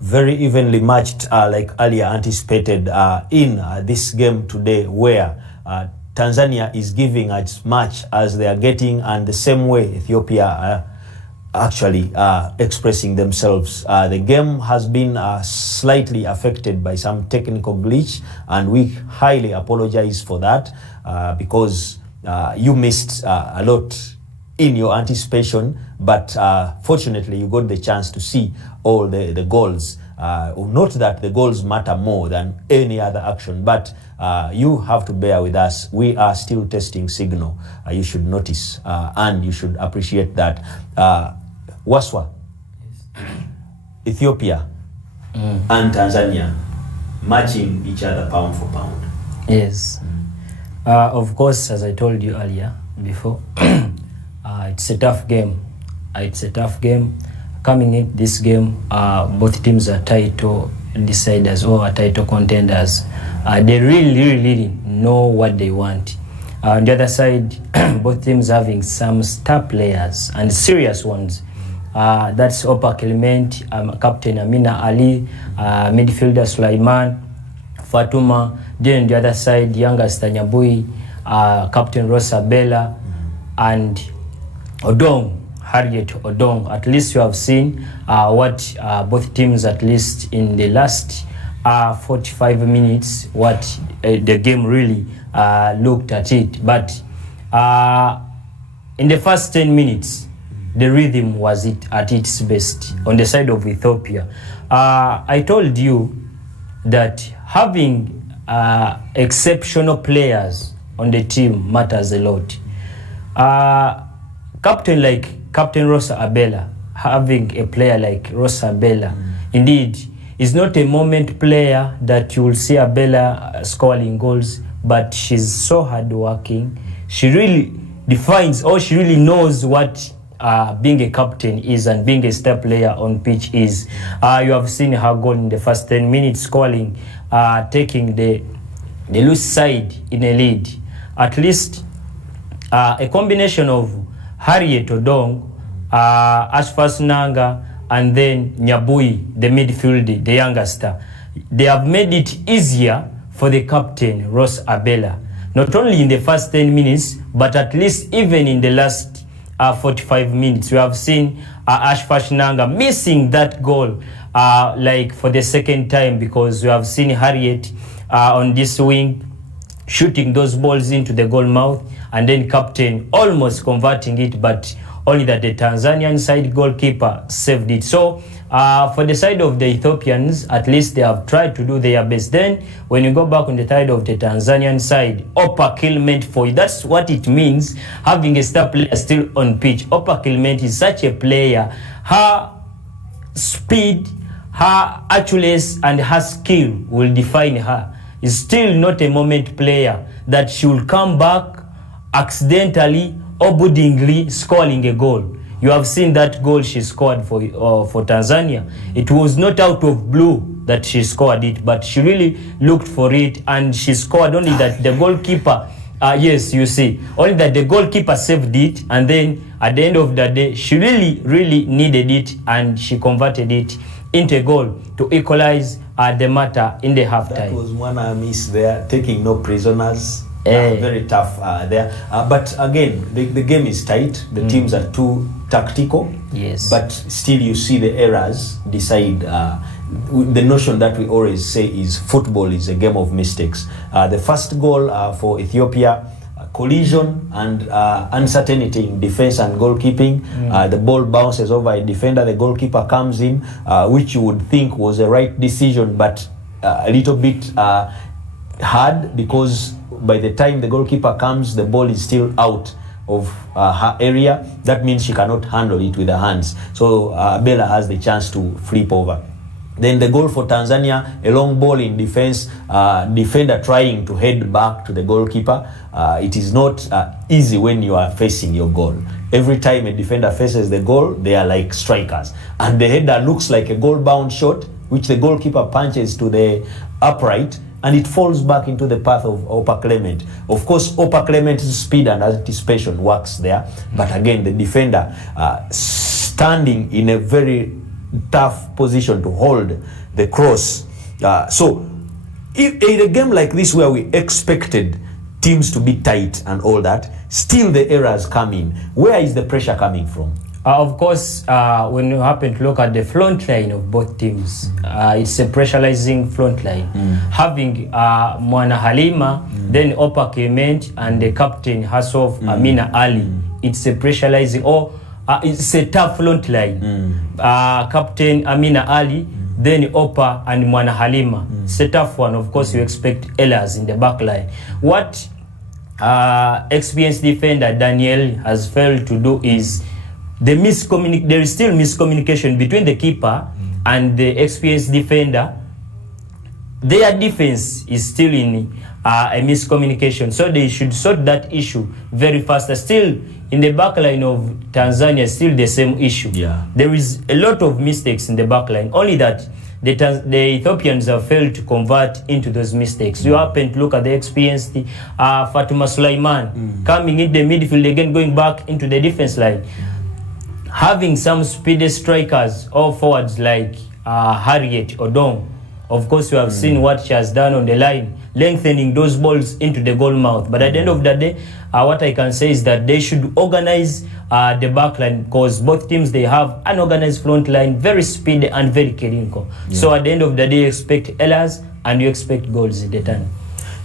Very evenly matched like earlier anticipated in this game today, where Tanzania is giving as much as they are getting, and the same way Ethiopia actually expressing themselves. The game has been slightly affected by some technical glitch, and we highly apologize for that because you missed a lot in your anticipation, but fortunately you got the chance to see all the goals. Not that the goals matter more than any other action, but you have to bear with us. We are still testing signal. You should notice and you should appreciate that. Waswa, yes. Ethiopia and Tanzania matching each other pound for pound. Yes. Of course, as I told you earlier before, it's a tough game. It's a tough game. Coming in this game, both teams are title deciders or are title contenders. They really know what they want. On the other side, both teams having some star players and serious ones. That's Opa Clement, Captain Amina Ali, midfielder Sulaiman, Fatuma. Then on the other side, youngest Nyabui, Captain Rosa Bella, and Odong. Harriet Odong. At least you have seen what both teams, at least in the last 45 minutes, what the game really looked at it. But in the first 10 minutes, the rhythm was at its best on the side of Ethiopia. I told you that having exceptional players on the team matters a lot. Captain like Captain Rosa Abela having a player like Ross Abela. Indeed, is not a moment player that you will see Abela scoring goals, but she's so hardworking. She really defines, or she really knows what being a captain is and being a star player on pitch is. You have seen her goal in the first 10 minutes, scoring, taking the loose side in a lead. At least a combination of Harriet Odong, Ashfas Nanga, and then Nyabui, the midfielder, the youngster. They have made it easier for the captain, Ross Abela. Not only in the first 10 minutes, but at least even in the last 45 minutes. We have seen Ashfas Nanga missing that goal like for the second time, because we have seen Harriet on this wing shooting those balls into the goal mouth, and then captain almost converting it, but only that the Tanzanian side goalkeeper saved it. So for the side of the Ethiopians, at least they have tried to do their best. Then when you go back on the side of the Tanzanian side, Opa Kilment for you. That's what it means, having a star player still on pitch. Opa Kilment is such a player. Her speed, her accuracy, and her skill will define her. Is still not a moment player that she will come back accidentally or buddingly scoring a goal. You have seen that goal she scored for Tanzania. It was not out of blue that she scored it, but she really looked for it, and she scored. Only that the goalkeeper, yes, you see, only that the goalkeeper saved it, and then at the end of the day, she really needed it, and she converted it into a goal to equalize the matter in the halftime. That was one miss there, taking no prisoners. Very tough there. But again, the game is tight. The teams are too tactical. Yes. But still you see the errors decide. The notion that we always say is football is a game of mistakes. The first goal for Ethiopia, collision and uncertainty in defense and goalkeeping. The ball bounces over a defender, the goalkeeper comes in, which you would think was a right decision, but a little bit hard, because by the time the goalkeeper comes, the ball is still out of her area. That means she cannot handle it with her hands. So Bella has the chance to flip over. Then the goal for Tanzania, a long ball in defense, defender trying to head back to the goalkeeper. It is not easy when you are facing your goal. Every time a defender faces the goal, they are like strikers. And the header looks like a goal-bound shot, which the goalkeeper punches to the upright, and it falls back into the path of Opa Clement. Of course, Opa Clement's speed and anticipation works there. But again, the defender standing in a very tough position to hold the cross. So if in a game like this where we expected teams to be tight and all that, still the errors come in. Where is the pressure coming from? Of course, when you happen to look at the front line of both teams, it's a pressurizing front line. Having Mwana Halima, then Opa Clement, and the captain herself, Amina Ali. It's a pressurizing, or it's a tough front line. Captain Amina Ali, then Opa and Mwana Halima. It's a tough one. Of course, you expect errors in the back line. What experienced defender Daniel has failed to do is there is still miscommunication between the keeper and the experienced defender. Their defense is still in a miscommunication, so they should sort that issue very fast. Still in the back line of Tanzania, still the same issue. There is a lot of mistakes in the back line, only that the Ethiopians have failed to convert into those mistakes. You happen to look at the experienced Fatuma Sulaiman coming in the midfield again, going back into the defense line. Having some speedy strikers or forwards like Harriet Odong. Of course, you have seen what she has done on the line, lengthening those balls into the goal mouth. But at the end of the day, what I can say is that they should organize the back line, because both teams, they have an organized front line, very speedy and very clinical. So at the end of the day, you expect errors and you expect goals at the time.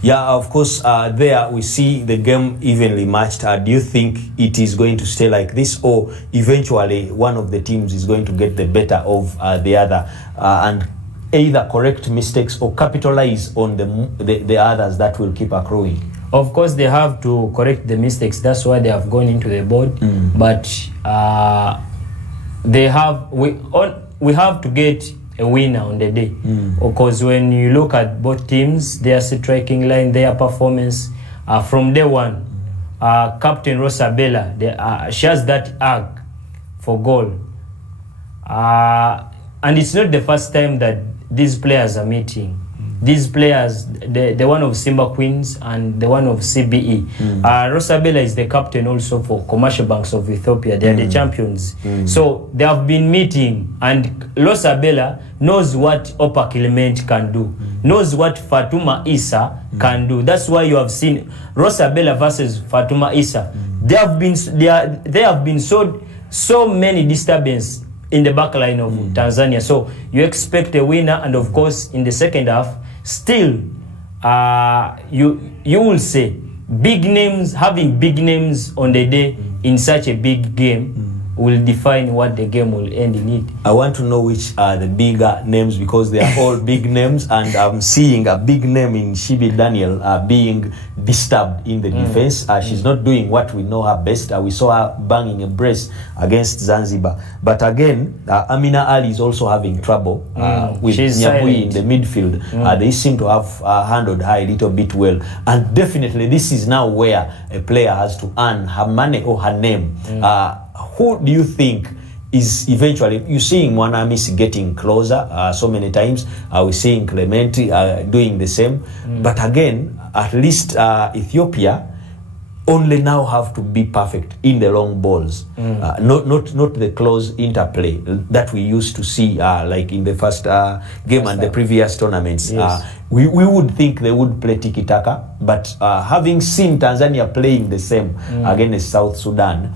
Yeah, of course, there we see the game evenly matched. Do you think it is going to stay like this, or eventually one of the teams is going to get the better of the other and either correct mistakes or capitalize on the others that will keep accruing? Of course, they have to correct the mistakes. That's why they have gone into the board. But we have to get a winner on the day, because when you look at both teams, their striking line, their performance from day one, Captain Rosabella, she has that arc for goal, and it's not the first time that these players are meeting. These players, the one of Simba Queens and the one of CBE. Rosabella is the captain also for Commercial Banks of Ethiopia. They are the champions. So they have been meeting, and Rosabella knows what Opa Clement can do, knows what Fatuma Issa can do. That's why you have seen Rosabella versus Fatuma Issa. There have been so many disturbances in the back line of Tanzania. So you expect a winner, and of course in the second half, still you will say big names, having big names on the day in such a big game will define what the game will end in it. I want to know which are the bigger names, because they are all big names, and I'm seeing a big name in Shibi Daniel being disturbed in the defense. She's not doing what we know her best. We saw her banging a brace against Zanzibar. But again, Amina Ali is also having trouble with Nyabui in the midfield. They seem to have handled her a little bit well. And definitely this is now where a player has to earn her money or her name. Who do you think is eventually, you're seeing Mwanamis getting closer so many times, we're seeing Clementi doing the same, but again, at least Ethiopia only now have to be perfect in the long balls, not the close interplay that we used to see like in the first game and the previous tournaments. Yes. We would think they would play tiki-taka, but having seen Tanzania playing the same against South Sudan,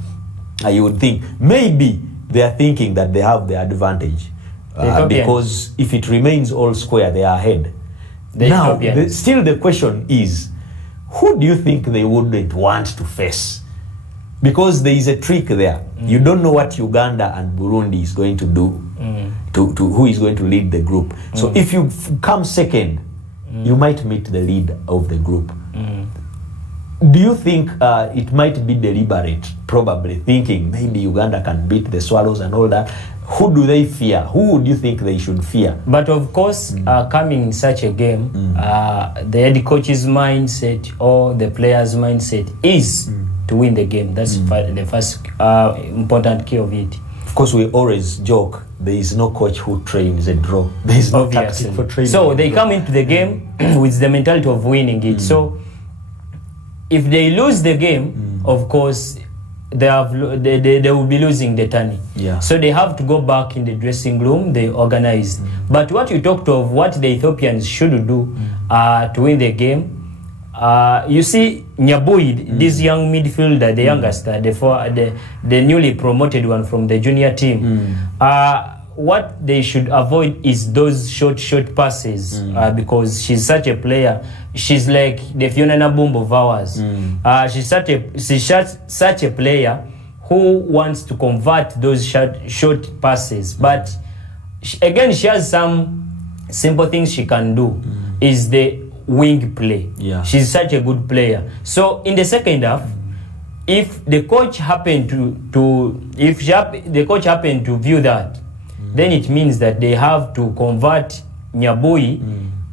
you would think maybe they are thinking that they have the advantage, because if it remains all square, they are ahead. Now, still the question is, who do you think they wouldn't want to face? Because there is a trick there. You don't know what Uganda and Burundi is going to do, to who is going to lead the group. So if you come second, you might meet the lead of the group. Do you think it might be deliberate, probably thinking maybe Uganda can beat the Swallows and all that? Who do they fear? Who would you think they should fear? But of course, coming in such a game, the head coach's mindset or the player's mindset is to win the game. That's the first important key of it. Of course, we always joke, there is no coach who trains a draw. There is no tactic for training. So they come into the game with the mentality of winning it. So if they lose the game, of course, they will be losing the tourney. Yeah. So they have to go back in the dressing room, they organize. But what you talked of, what the Ethiopians should do to win the game, you see Nyabui, this young midfielder, the youngster, the newly promoted one from the junior team, what they should avoid is those short passes, because she's such a player. She's like the Fiona Nabumbo of ours. She's such a player who wants to convert those short passes. But again, she has some simple things she can do. Is the wing play. Yeah. She's such a good player. So in the second half, if the coach happened to view that, then it means that they have to convert Nyabui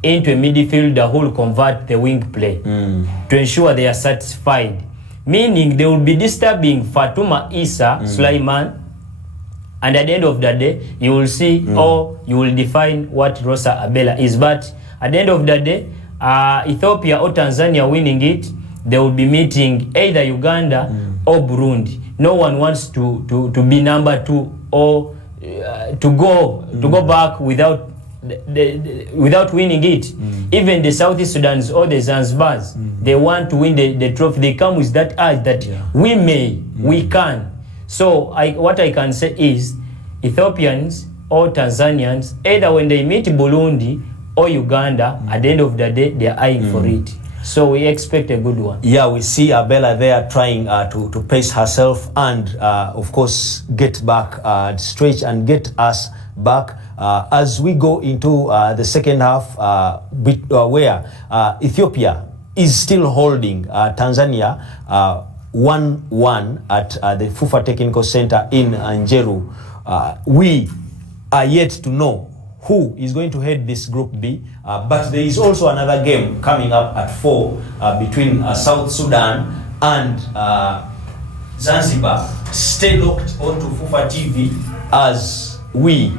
into a midfielder who will convert the wing play to ensure they are satisfied. Meaning they will be disturbing Fatuma Issa Sulaiman, and at the end of the day, you will see or you will define what Rosa Abela is. But at the end of the day, Ethiopia or Tanzania winning it, they will be meeting either Uganda or Burundi. No one wants to be number 2 or to go back without winning it. Even the Southeast Sudan's or the Zanzibars, they want to win the trophy. They come with that urge that we can. So what I can say is Ethiopians or Tanzanians, either when they meet Burundi or Uganda, at the end of the day, they are eyeing for it. So we expect a good one. Yeah, we see Abela there trying to pace herself and, of course, get back, stretch and get us back as we go into the second half, where Ethiopia is still holding Tanzania 1-1 at the FUFA Technical Center in Njeru. we are yet to know who is going to head this Group B. But there is also another game coming up at 4 between South Sudan and Zanzibar. Stay locked onto FUFA TV as we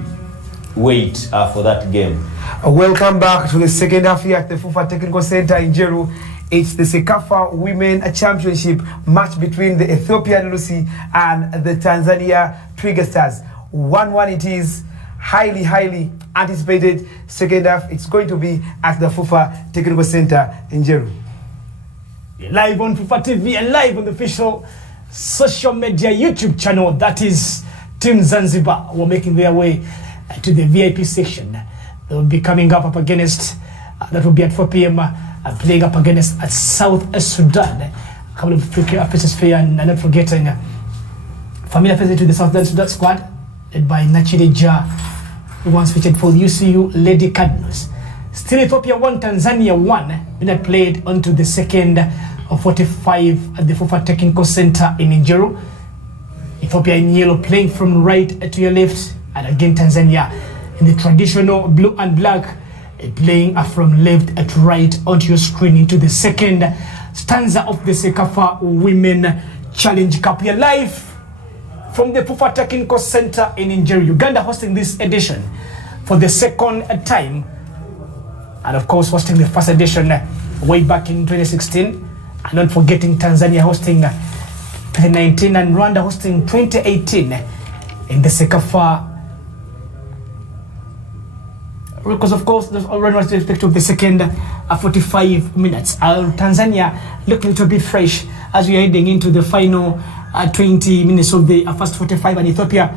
wait for that game. Welcome back to the second half here at the FUFA Technical Center in Jeru. It's the Sekafa Women Championship match between the Ethiopian Lucy and the Tanzania Twiga Stars. 1-1 it is. Highly anticipated second half. It's going to be at the FUFA Technical Center in Jeru. Live on FUFA TV and live on the official social media YouTube channel. That is Team Zanzibar were making their way to the VIP section. They will be coming up against, that will be at 4 p.m. Playing up against South Sudan. A couple of faces fair, and not forgetting familiar faces to the South Sudan squad led by Nachide Ja, who once featured for UCU Lady Cardinals. Still Ethiopia 1, Tanzania 1, when played onto the second of 45 at the FUFA Technical Center in Njero. Ethiopia in yellow playing from right to your left, and again Tanzania in the traditional blue and black playing from left to right onto your screen into the second stanza of the Sekafa Women Challenge Cup. We are live from the FUFA Technical Center in Njero, Uganda, hosting this edition for the second time, and of course hosting the first edition way back in 2016, and not forgetting Tanzania hosting 2019 and Rwanda hosting 2018 in the Sekafa. Because of course there's already what's the expect of the second 45 minutes. Tanzania looking a little bit fresh as we are heading into the final 20 minutes of the first 45, and Ethiopia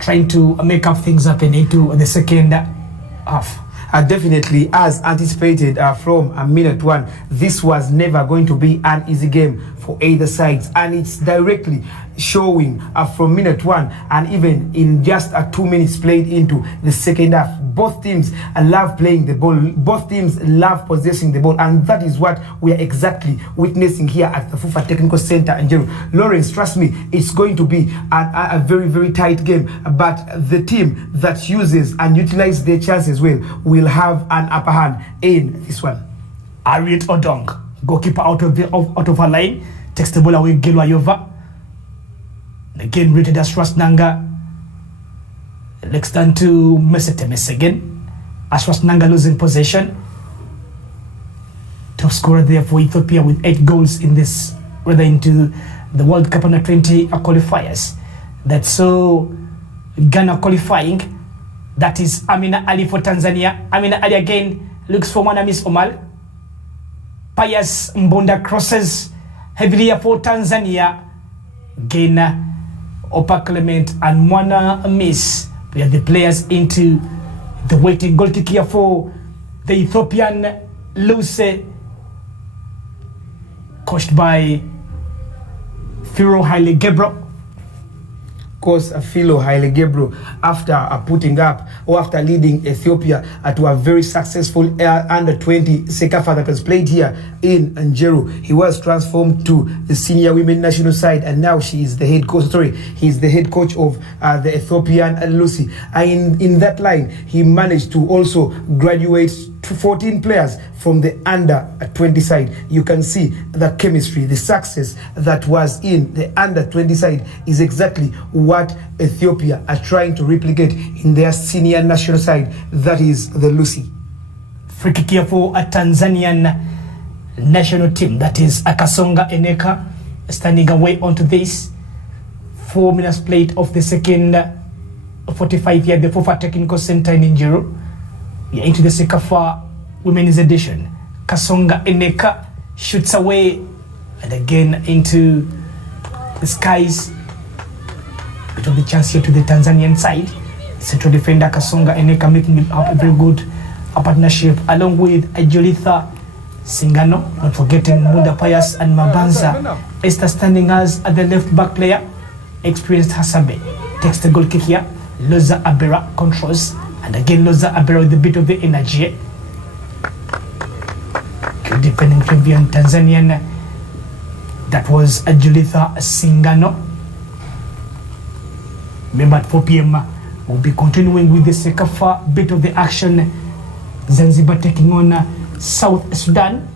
trying to make up things up into the second half. Definitely, as anticipated from minute one, this was never going to be an easy game for either sides, and it's directly showing from minute one, and even in just 2 minutes played into the second half. Both teams love playing the ball, both teams love possessing the ball, and that is what we are exactly witnessing here at the FUFA Technical Center in Jeru. Lawrence, trust me, it's going to be a very tight game, but the team that uses and utilizes their chances will have an upper hand in this one. Harriet Odong, goalkeeper out of her line, takes the ball away, Gelwayova. Again rated as Ashras Nanga. Next turn to Mesetemes again. Ashras Nanga losing possession. Top scorer there for Ethiopia with 8 goals in this, rather into the World Cup under 20 qualifiers. That's so Ghana qualifying. That is Amina Ali for Tanzania. Amina Ali again looks for Mwanamis Omal. Pius Mbonda crosses heavily for Tanzania. Again Opa Clement and Mwana Miss. We have the players into the waiting goal kick here for the Ethiopian Luce, coached by Philo Haile Gebro. Course, Philo Haile Gebro, after putting up or after leading Ethiopia to a very successful under 20 Sekafa that was played here in Njero, he was transformed to the senior women national side, and now she is the head coach. He's the head coach of the Ethiopian Lucy. And in that line, he managed to also graduate to 14 players from the under 20 side. You can see the chemistry, the success that was in the under 20 side is exactly what Ethiopia are trying to replicate in their senior national side, that is the Lucy. Free kick here for a Tanzanian national team, that is Akasonga Eneka, standing away onto this. 4 minutes played of the second 45 here at the FUFA Technical Center in Njero. We are into the Sekafa Women's Edition. Kasonga Eneka shoots away and again into the skies. Bit of the chance here to the Tanzanian side. Central defender Kasonga Eneka making up a very good partnership along with Julitha Singano, not forgetting Munda Pius and Mabanza. Esther standing as the left back player. Experienced Hasabe takes the goal kick here. Loza Abera controls, and again Loza Abera with a bit of the energy. Good defending Caribbean Tanzanian. That was Julitha Singano. Remember at 4 p.m. We'll be continuing with the Sekafa bit of the action. Zanzibar taking on South Sudan.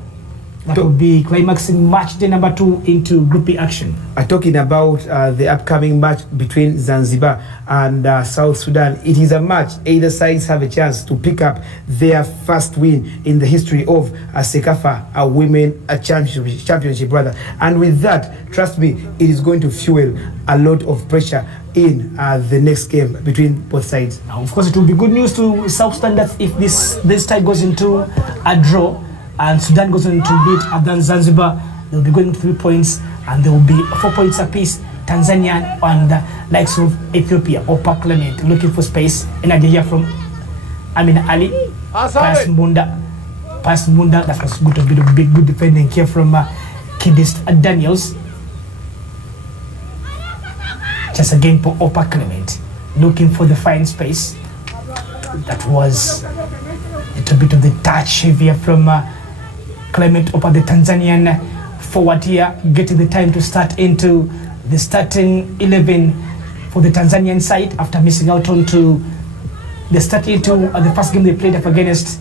That will be climaxing match day number 2 into Group B action. Talking about the upcoming match between Zanzibar and South Sudan, it is a match either sides have a chance to pick up their first win in the history of Sekafa, a women championship brother. And with that, trust me, it is going to fuel a lot of pressure in the next game between both sides. Now, of course, it will be good news to South Sudan that if this tie goes into a draw and Sudan goes on to beat Adan Zanzibar, they'll be going 3 points and there will be 4 points apiece. Tanzania and the likes of Ethiopia or Parliament looking for space. And I hear from Amina Ali, Pas Munda, that was good, a bit of big good defending here from Kidist Daniels. Just again for Upper Clement, looking for the fine space. That was a little bit of the touch heavier from Clement Upper, the Tanzanian forward here, getting the time to start into the starting 11 for the Tanzanian side after missing out on to the starting to the first game they played up against.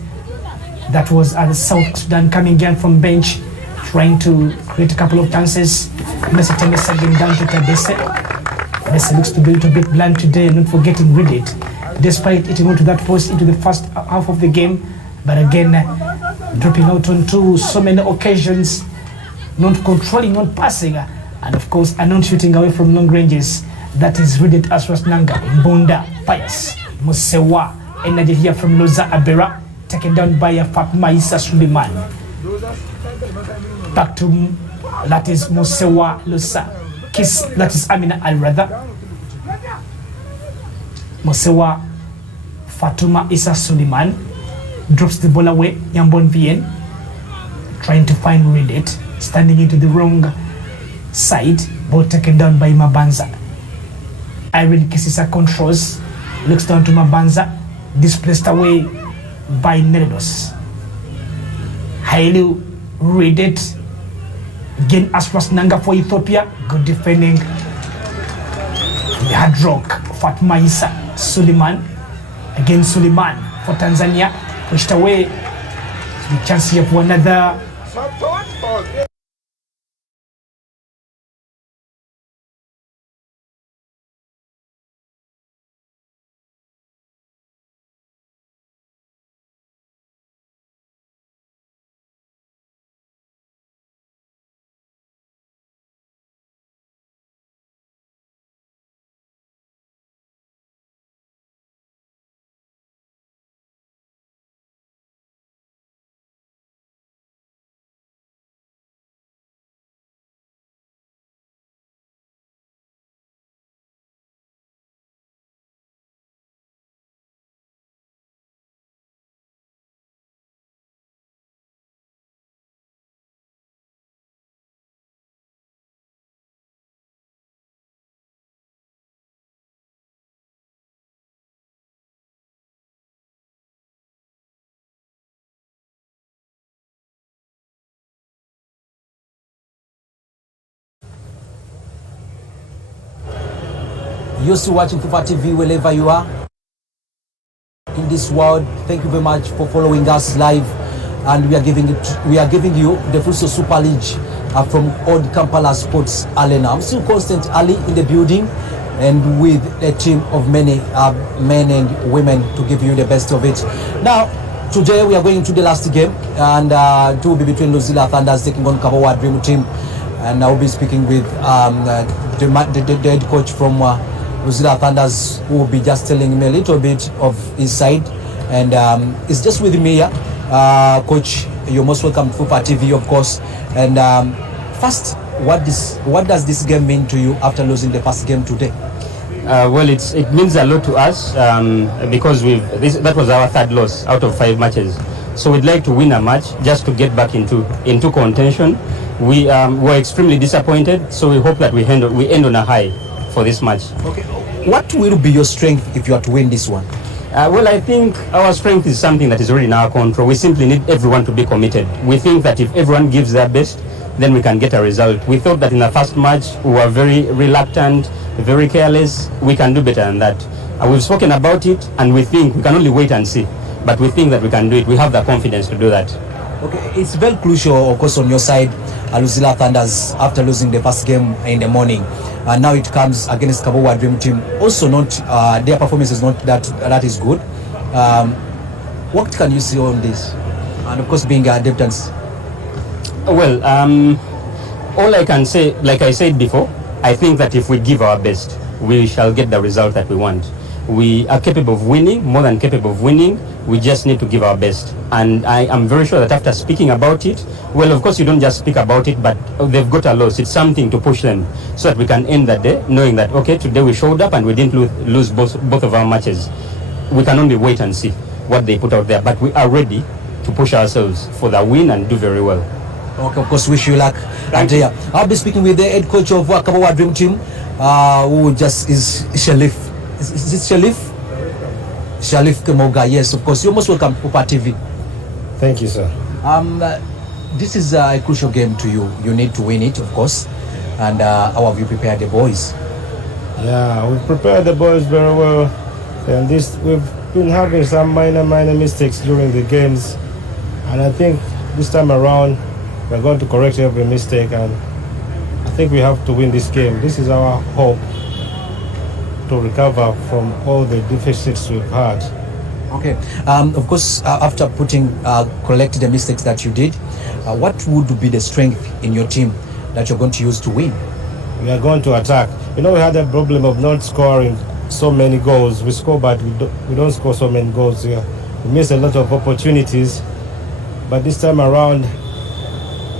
That was the South Sudan coming again from bench, trying to create a couple of chances. Messi Temesa getting down to Tabese. Messi looks to be a little bit blunt today, not forgetting read it, despite eating onto that post into the first half of the game. But again, dropping out onto so many occasions, not controlling, not passing, and of course, not shooting away from long ranges. That is Redet Asras Nanga, Mbonda, Pius, Musewa, energy here from Loza Abera, taken down by Fatma Issa Suleiman. Back to, that is Musewa Loza. Kiss, that is Amina Al-Radha. Musewa Fatuma Issa Suleiman drops the ball away. Yambon Vien trying to find Redet, standing into the wrong side, ball taken down by Mabanza. Irene Kisisa controls, looks down to Mabanza, displaced away by Neredos. Hailu Redet, again Asras Nanga for Ethiopia, good defending. The hard rock, Fatma Issa Suleiman, again Suleiman for Tanzania, pushed away. The chance here for another. You're still watching Fufa TV wherever you are in this world. Thank you very much for following us live, and we are giving you the Fuso Super League from Old Kampala Sports Arena. I'm still Constant Ali in the building, and with a team of many men and women to give you the best of it. Now, today we are going to the last game, and it will be between Luzila Thunders taking on Kabawa Dream Team, and I will be speaking with the head coach from Luzila Thunders, who will be just telling me a little bit of his side, and it's just with me here. Coach, you're most welcome to Fupa TV, of course. And first, what does this game mean to you after losing the first game today? Well, it means a lot to us because that was our third loss out of 5 matches. So we'd like to win a match just to get back into contention. We were extremely disappointed, so we hope that we end on a high for this match. Okay. What will be your strength if you are to win this one? Well, I think our strength is something that is already in our control. We simply need everyone to be committed. We think that if everyone gives their best, then we can get a result. We thought that in the first match we were very reluctant, very careless. We can do better than that. We've spoken about it, and we think we can only wait and see. But we think that we can do it. We have the confidence to do that. Okay, it's very crucial, of course, on your side, Luzila Thunders, after losing the first game in the morning. Now it comes against Kabowa Dream Team. Also, not their performance is not that is good. What can you see on this? And of course, being adaptants. Well, all I can say, like I said before, I think that if we give our best, we shall get the result that we want. We are capable of winning, more than capable of winning. We just need to give our best. And I am very sure that after speaking about it, well, of course, you don't just speak about it, but they've got a loss. It's something to push them so that we can end that day knowing that, okay, today we showed up and we didn't lose both of our matches. We can only wait and see what they put out there. But we are ready to push ourselves for the win and do very well. Okay, of course, wish you luck. And I'll be speaking with the head coach of Kabowa Dream Team, who just is Shalif. Is it Shalif? Shalif Kemoga, yes, of course. You're most welcome to Pupa TV. Thank you, sir. This is a crucial game to you. You need to win it, of course. And how have you prepared the boys? Yeah, we prepared the boys very well. And we've been having some minor mistakes during the games. And I think this time around, we're going to correct every mistake. And I think we have to win this game. This is our hope to recover from all the deficits we've had. Okay. Of course, after collecting the mistakes that you did, what would be the strength in your team that you're going to use to win? We are going to attack. We had a problem of not scoring so many goals. We score, but we don't score so many goals here. We miss a lot of opportunities. But this time around,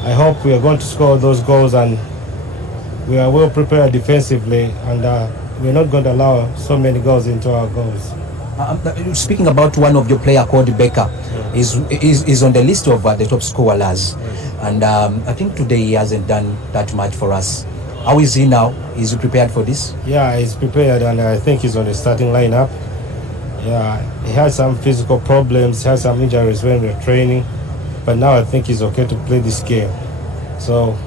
I hope we are going to score those goals, and we are well prepared defensively, and we're not going to allow so many goals into our goals. Speaking about one of your player called Becker, is on the list of the top scorers, and I think today he hasn't done that much for us. How is he now? Is he prepared for this? Yeah, he's prepared, and I think he's on the starting lineup. Yeah, he had some physical problems, had some injuries when we were training, but now I think he's okay to play this game. So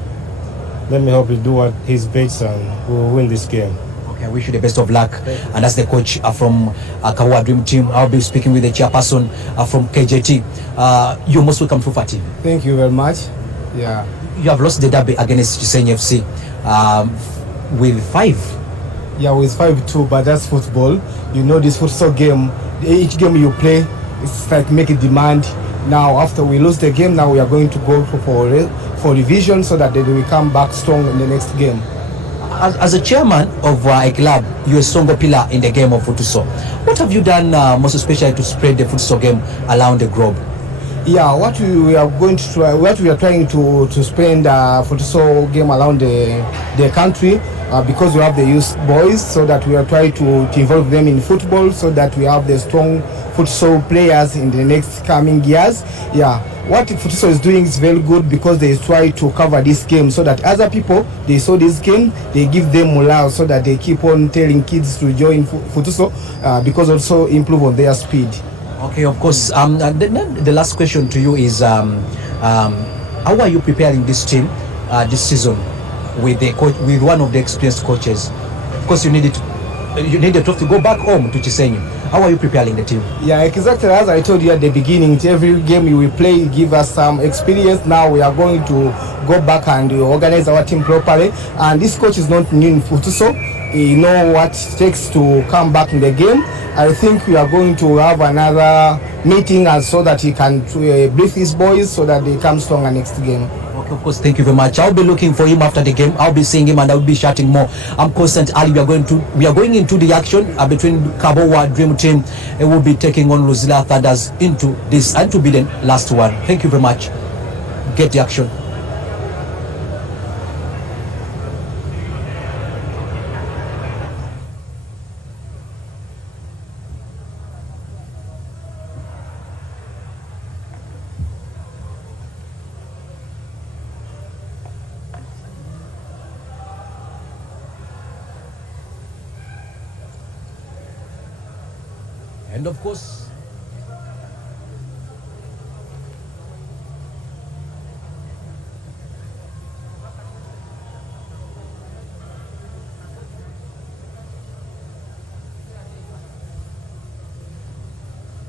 let me hope he do what he's best, and we'll win this game. I wish you the best of luck. And as the coach from Kabowa Dream Team, I'll be speaking with the chairperson from KJT. You're most welcome to Fupa TV. Thank you very much. Yeah. You have lost the derby against Chisenyi FC with 5. Yeah, with 5-2, but that's football. This futsal game, each game you play, it's like make a demand. Now, after we lose the game, now we are going to go for revision so that they will come back strong in the next game. As a chairman of a club, you're a stronger pillar in the game of futsal. What have you done most especially to spread the futsal game around the globe? Yeah, what we are trying to spend futsal game around the country because we have the youth boys, so that we are trying to involve them in football, so that we have the strong futsal players in the next coming years. Yeah, what futsal is doing is very good because they try to cover this game so that other people, they saw this game, they give them morale so that they keep on telling kids to join futsal because also improve on their speed. Okay, of course. The last question to you is, how are you preparing this team this season with one of the experienced coaches? Of course, you need the trophy to go back home to Chisenyi. How are you preparing the team? Yeah, exactly as I told you at the beginning, every game you will play give us some experience. Now we are going to go back and organize our team properly. And this coach is not new in futsal. He knows what it takes to come back in the game. I think we are going to have another meeting so that he can brief his boys so that they come stronger next game. Okay, of course, thank you very much. I'll be looking for him after the game. I'll be seeing him and I'll be chatting more. I'm Constant Ali. We are going into the action between Kabowa Dream Team. It will be taking on Luzila Thunders into this and to be the last one. Thank you very much. Get the action. And of course,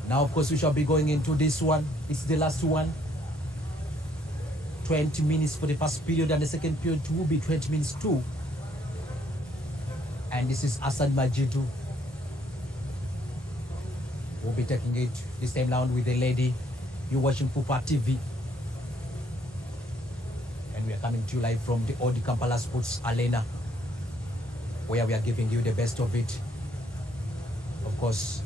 Now, of course, we shall be going into this one. It's the last one. 20 minutes for the first period, and the second period will be 20 minutes too. And this is Hassan Majidu. We'll be taking it this time round with the lady. You're watching Fupa TV. And we are coming to you live from the Old Kampala Sports Arena, where we are giving you the best of it. Of course,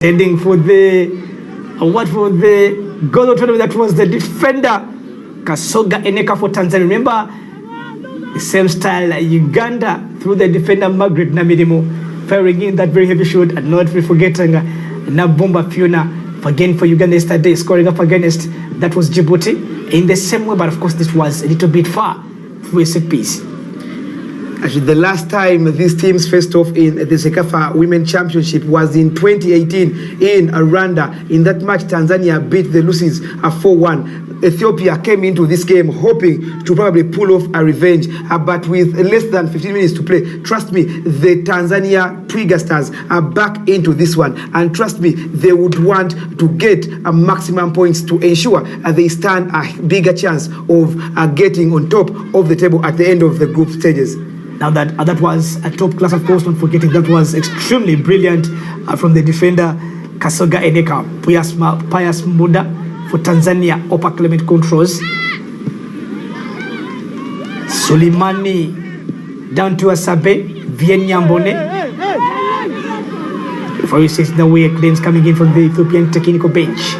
Heading for the award for the goal of tournament, that was the defender Kasoga Eneka for Tanzania. Remember the same style Uganda through the defender Margaret Namirimo firing in that very heavy shot, and not forgetting Nabomba Fiona again for Uganda yesterday, scoring up against that was Djibouti in the same way, but of course this was a little bit far through a set piece. Actually, the last time these teams faced off in the Sekafa Women Championship was in 2018 in Rwanda. In that match, Tanzania beat the Lucies 4-1. Ethiopia came into this game hoping to probably pull off a revenge, but with less than 15 minutes to play, trust me, the Tanzania Twiga Stars are back into this one, and trust me, they would want to get a maximum points to ensure they stand a bigger chance of getting on top of the table at the end of the group stages. Now that was a top class, of course, not forgetting that was extremely brilliant from the defender Kasoga Eneka. Pius Muda for Tanzania, upper Clement controls. Sulimani down to Asabe, Vienyambone. For you see the way claims coming in from the Ethiopian technical bench.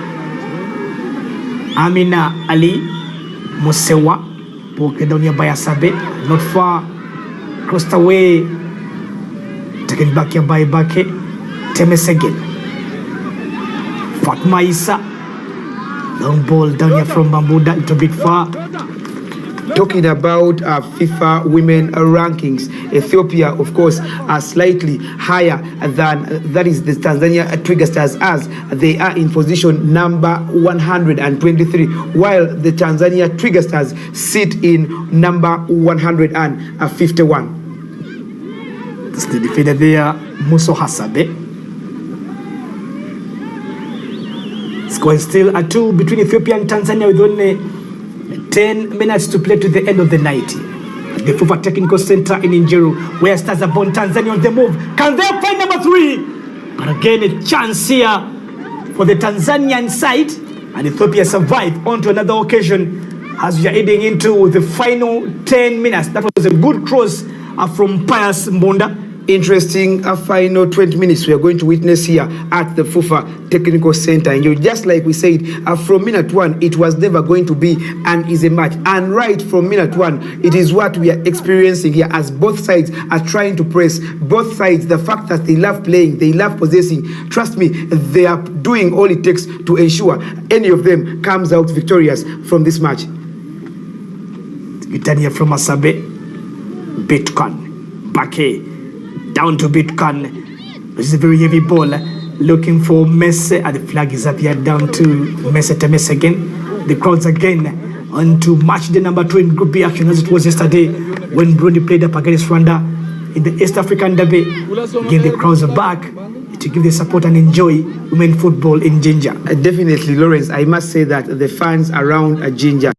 Amina Ali Musewa, poked down here by Asabe, not far. Crossed away, taken back here by Bake, Temesegen. Fatma Issa, long ball down here from Bambuda, a little bit far. Talking about FIFA women rankings, Ethiopia, of course, are slightly higher than that is the Tanzania Twiga Stars, as they are in position number 123, while the Tanzania Twiga Stars sit in number 151. That's the defender there, Muso Hasabe. Score is still at 2 between Ethiopia and Tanzania with only 10 minutes to play to the end of the night. The FIFA Technical Center in Njeru, where Stars are born. Tanzania on the move. Can they find number 3? But again, a chance here for the Tanzanian side, and Ethiopia survive on to another occasion as we are heading into the final 10 minutes. That was a good cross from Pius Mbonda. Interesting final 20 minutes we are going to witness here at the FIFA Technical Center. And just like we said, from minute 1, it was never going to be an easy match. And right from minute 1, it is what we are experiencing here, as both sides are trying to press. Both sides, the fact that they love playing, they love possessing, trust me, they are doing all it takes to ensure any of them comes out victorious from this match. Itania from Asabe, Bitcoin, Bake. Down to Bitcoin. This is a very heavy ball. Looking for Messi, and the flag is up here. Down to Messi again. The crowds again on to match the number 2 in Group B action, as it was yesterday when Burundi played up against Rwanda in the East African Derby. Again, the crowds are back to give the support and enjoy women football in Jinja. Definitely, Lawrence. I must say that the fans around Jinja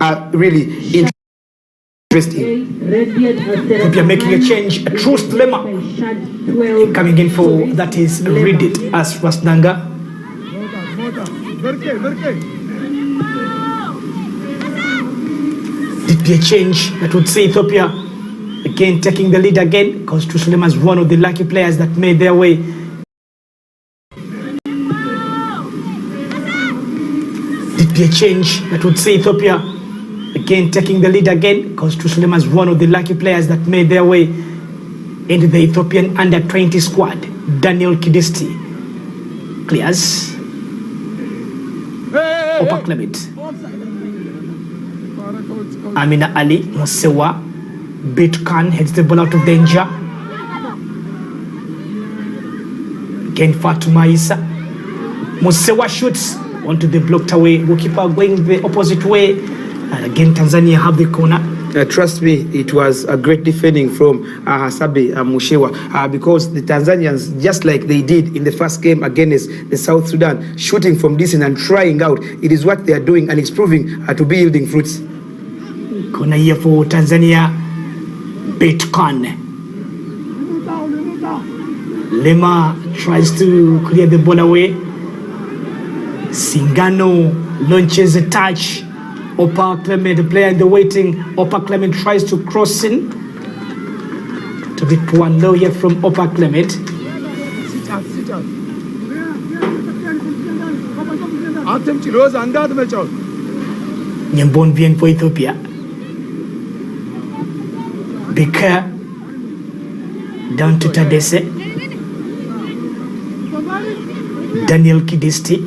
are really interesting. If you're making a change, a true dilemma coming in for that is read it as Rasnanga. Did be a change that would see Ethiopia again taking the lead again, because Truslema is one of the lucky players that made their way. Did be a change that would see Ethiopia again taking the lead again, because Truslema is one of the lucky players that made their way into the Ethiopian under-20 squad. Daniel Kidesti clears. Opa Clement. Amina Ali Musewa. Bitcoin heads the ball out of danger. Again Fatuma Issa. Musewa shoots onto the blocked away. Goalkeeper going the opposite way. And again, Tanzania have the corner. Trust me, it was a great defending from Hasabe Mushewa, because the Tanzanians, just like they did in the first game against the South Sudan, shooting from distance and trying out, it is what they are doing, and it's proving to be yielding fruits. Corner here for Tanzania. Bitcoin. Lema tries to clear the ball away. Singano launches a touch. Opa Clement, the player in the waiting. Opa Clement tries to cross in. little bit one low here from Upper Clement. Nyambon bien for Ethiopia. Bika down to Tadese. Daniel Kidesti.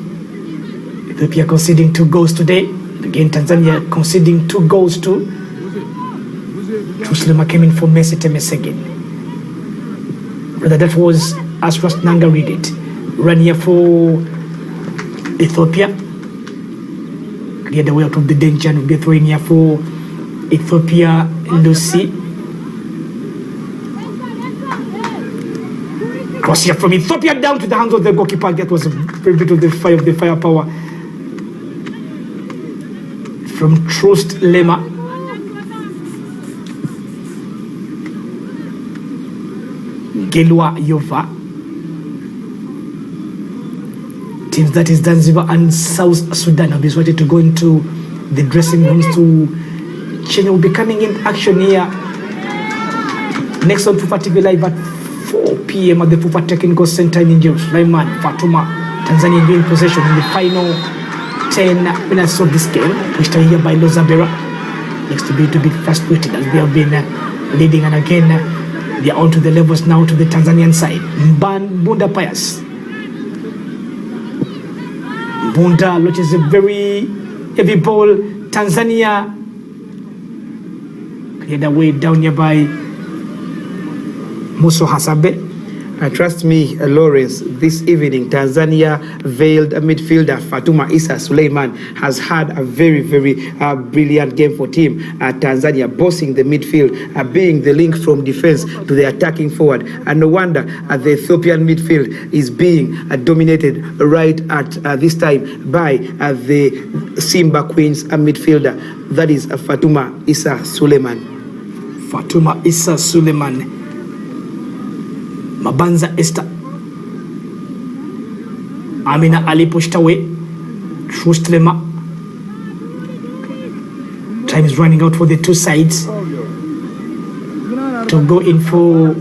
Ethiopia conceding 2 goals today. Again, Tanzania conceding 2 goals too. Truslema came in for Messi Temesegin. Rather, that was Asras Nanga read it. Run here for Ethiopia. Clear the way out of the danger and be throwing here for Ethiopia Lucy. Cross here from Ethiopia down to the hands of the goalkeeper. That was a very bit of the firepower from Trust Lema. Gelwa Yova. Teams that is Zanzibar and South Sudan have been wanted to go into the dressing rooms to change. Will be coming in action here next on Fufa TV Live at 4 p.m. at the Fufa Technical Center in Sulaiman Fatuma, Tanzania being possession in the final 10 minutes of this game, pushed here by Lozabera. Next to be a bit frustrated as they have been leading, and again they are on to the levels now to the Tanzanian side. Bunda Pius. Bunda launches a very heavy ball. Tanzania cleared away down here by Muso Hasabe. Trust me, Lawrence, this evening, Tanzania veiled midfielder Fatuma Issa Suleiman has had a very, very brilliant game for team Tanzania, bossing the midfield, being the link from defense to the attacking forward. And no wonder the Ethiopian midfield is being dominated right at this time by the Simba Queens midfielder, that is Fatuma Issa Suleiman. Fatuma Issa Suleiman. Mabanza Esther. Amina Ali pushed away. Trustlema. Time is running out for the two sides to go in for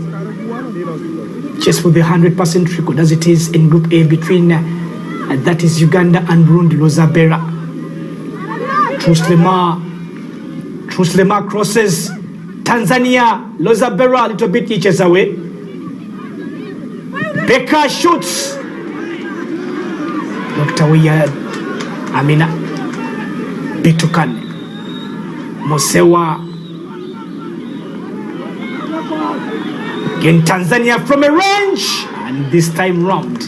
just for the 100% record as it is in Group A between that is Uganda and Burundi. Lozabera. Truslema crosses. Tanzania. Lozabera a little bit eaches away. Becker shoots. Dr. Wiyad Amina Bitukan Mosewa. Again Tanzania from a range, and this time round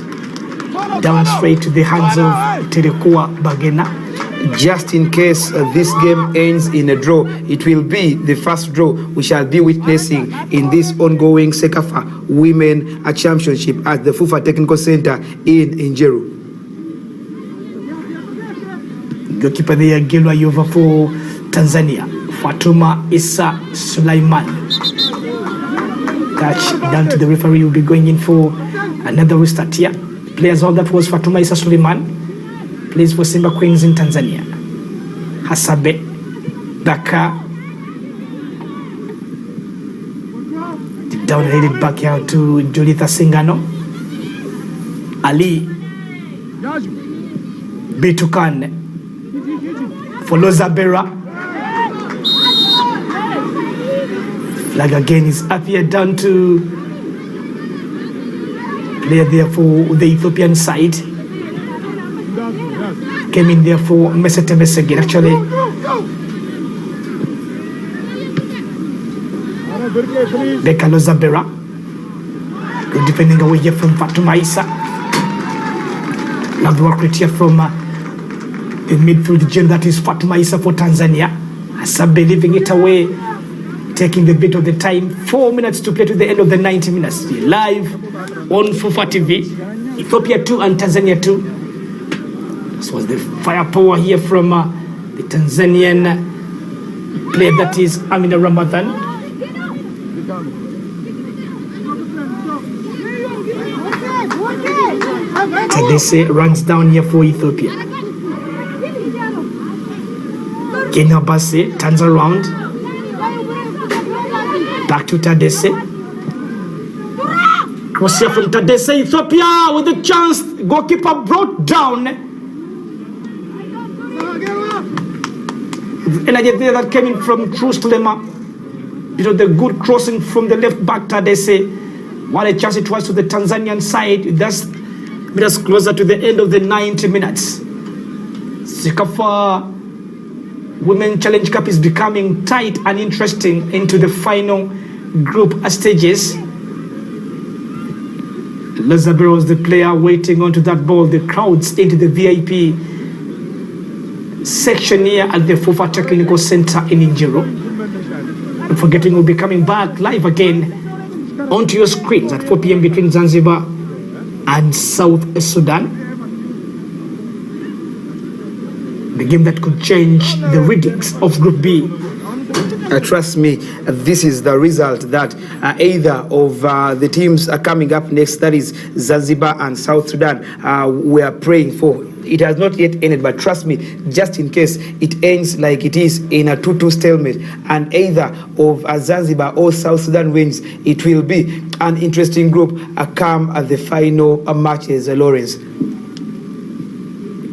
down straight to the hands of Terekua Bagena. Just in case this game ends in a draw, it will be the first draw we shall be witnessing in this ongoing Sekafa Women Championship at the Fufa Technical Center in Njeru. Goalkeeper there, Gelwa Yova for Tanzania. Fatuma Issa Sulaiman. Touch down to the referee. Will be going in for another restart here. Players all that was Fatuma Issa Sulaiman. Plays for Simba Queens in Tanzania. Hasabe Baka down headed back out to Julitha Singano. Ali Bitukan for Lozabera. Flag again is up here down to player there for the Ethiopian side. Came in there for Mesete Mesegin. Actually, Beka Lozabera. Good defending away here from Fatuma Issa. Now the work rate here from the midfield gem, that is Fatuma Issa for Tanzania. Asabe leaving it away, taking the bit of the time. 4 minutes to play to the end of the 90 minutes. Live on Fufa TV. Ethiopia 2 and Tanzania 2. This was the firepower here from the Tanzanian player, that is Amina Ramadan. Tadese runs down here for Ethiopia. Kenabase turns around. Back to Tadese. Cross here from Tadese, Ethiopia with a chance. Goalkeeper brought down. The energy there that came in from Truslema. The good crossing from the left back Tadese. What a chance it was to the Tanzanian side. That's made us closer to the end of the 90 minutes. Sekafa Women Challenge Cup is becoming tight and interesting into the final group stages. Lazabero was the player waiting onto that ball. The crowds into the VIP section here at the FUFA Technical Center in Injiro. Don't forgetting we'll be coming back live again onto your screens at 4 p.m. between Zanzibar and South Sudan. The game that could change the readings of Group B. Trust me, this is the result that either of the teams are coming up next, that is Zanzibar and South Sudan, we are praying for. It has not yet ended, but trust me, just in case it ends like it is in a 2-2 stalemate, and either of Zanzibar or South Sudan wins, it will be an interesting group come at the final matches, Lawrence.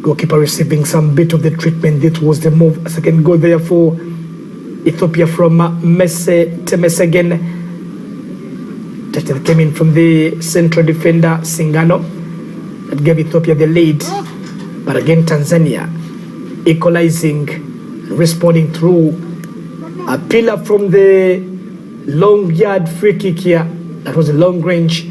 Goalkeeper receiving some bit of the treatment. This was the move. A second goal there for Ethiopia from Messe Temesegen. That came in from the central defender Singano. That gave Ethiopia the lead. But again, Tanzania equalizing, responding through a pillar from the long yard free kick here. That was a long range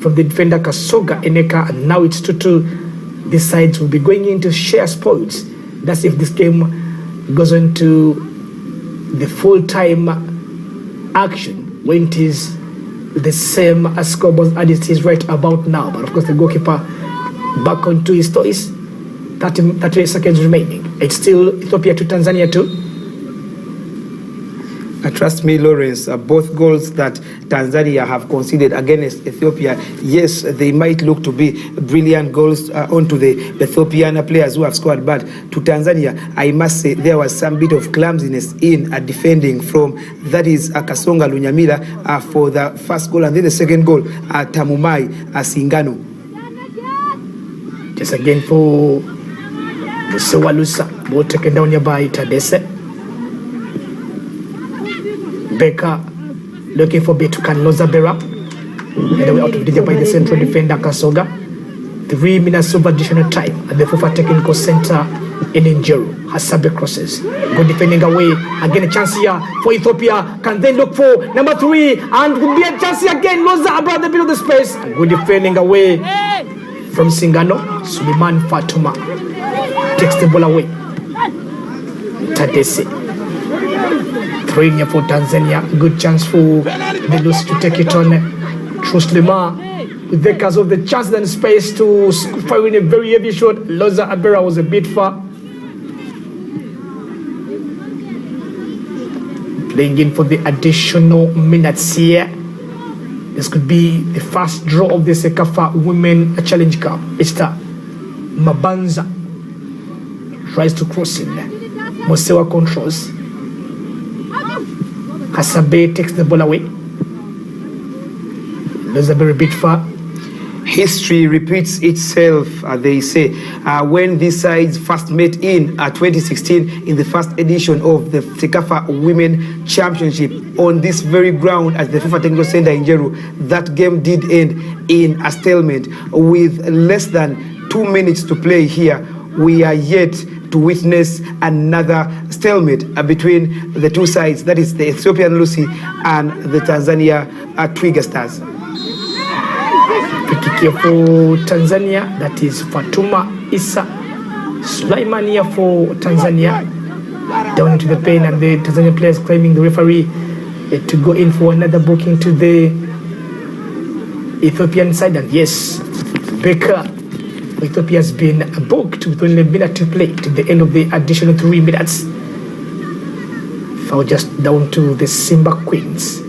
from the defender Kasoga Eneka, and now it's 2-2. These sides will be going into share spoils. That's if this game goes into the full-time action when it is the same as scoreboard as it is right about now. But of course, the goalkeeper back onto his toes. 30 seconds remaining. It's still Ethiopia to Tanzania 2. Trust me, Lawrence, both goals that Tanzania have conceded against Ethiopia, yes, they might look to be brilliant goals onto the Ethiopian players who have scored, but to Tanzania, I must say there was some bit of clumsiness in defending from, that is Kasonga Lunyamila for the first goal, and then the second goal, Tamumai Singano. Just again for the Sewalusa, ball taken down here by Tadese. Becker looking for Betukan Lozabera. Headed out of danger by the central defender Kasoga. 3 minutes of additional time at the FUFA Technical Center in Injiro. Hasabe crosses. Good defending away. Again a chance here for Ethiopia. Can then look for number 3. And would be a chance here again. Lozabera the bit of the space. Good defending away from Singano. Suleiman Fatuma takes the ball away. Tadese. 3 for Tanzania. Good chance for the Lucy to take it on. Truslema with the cause of the chance and space to fire in a very heavy shot. Loza Abera was a bit far. Playing in for the additional minutes here. This could be the first draw of the Sekafa Women Challenge Cup. It's Mabanza tries to cross in. Mosewa controls. Hasabe takes the ball away. Lozabe a bit far. History repeats itself, they say. When these sides first met in 2016 in the first edition of the Sekafa Women Championship on this very ground at the FUFA Technical Center in Jeru, that game did end in a stalemate with less than 2 minutes to play here. We are yet to witness another stalemate between the two sides, that is the Ethiopian Lucy and the Tanzania Twiga Stars. Pick for Tanzania, that is Fatuma Issa Sulaimania for Tanzania. Down into the pen, and the Tanzanian players claiming the referee to go in for another booking to the Ethiopian side. And yes, Becker Ethiopia has been booked with only a minute to play to the end of the additional 3 minutes. Foul just down to the Simba Queens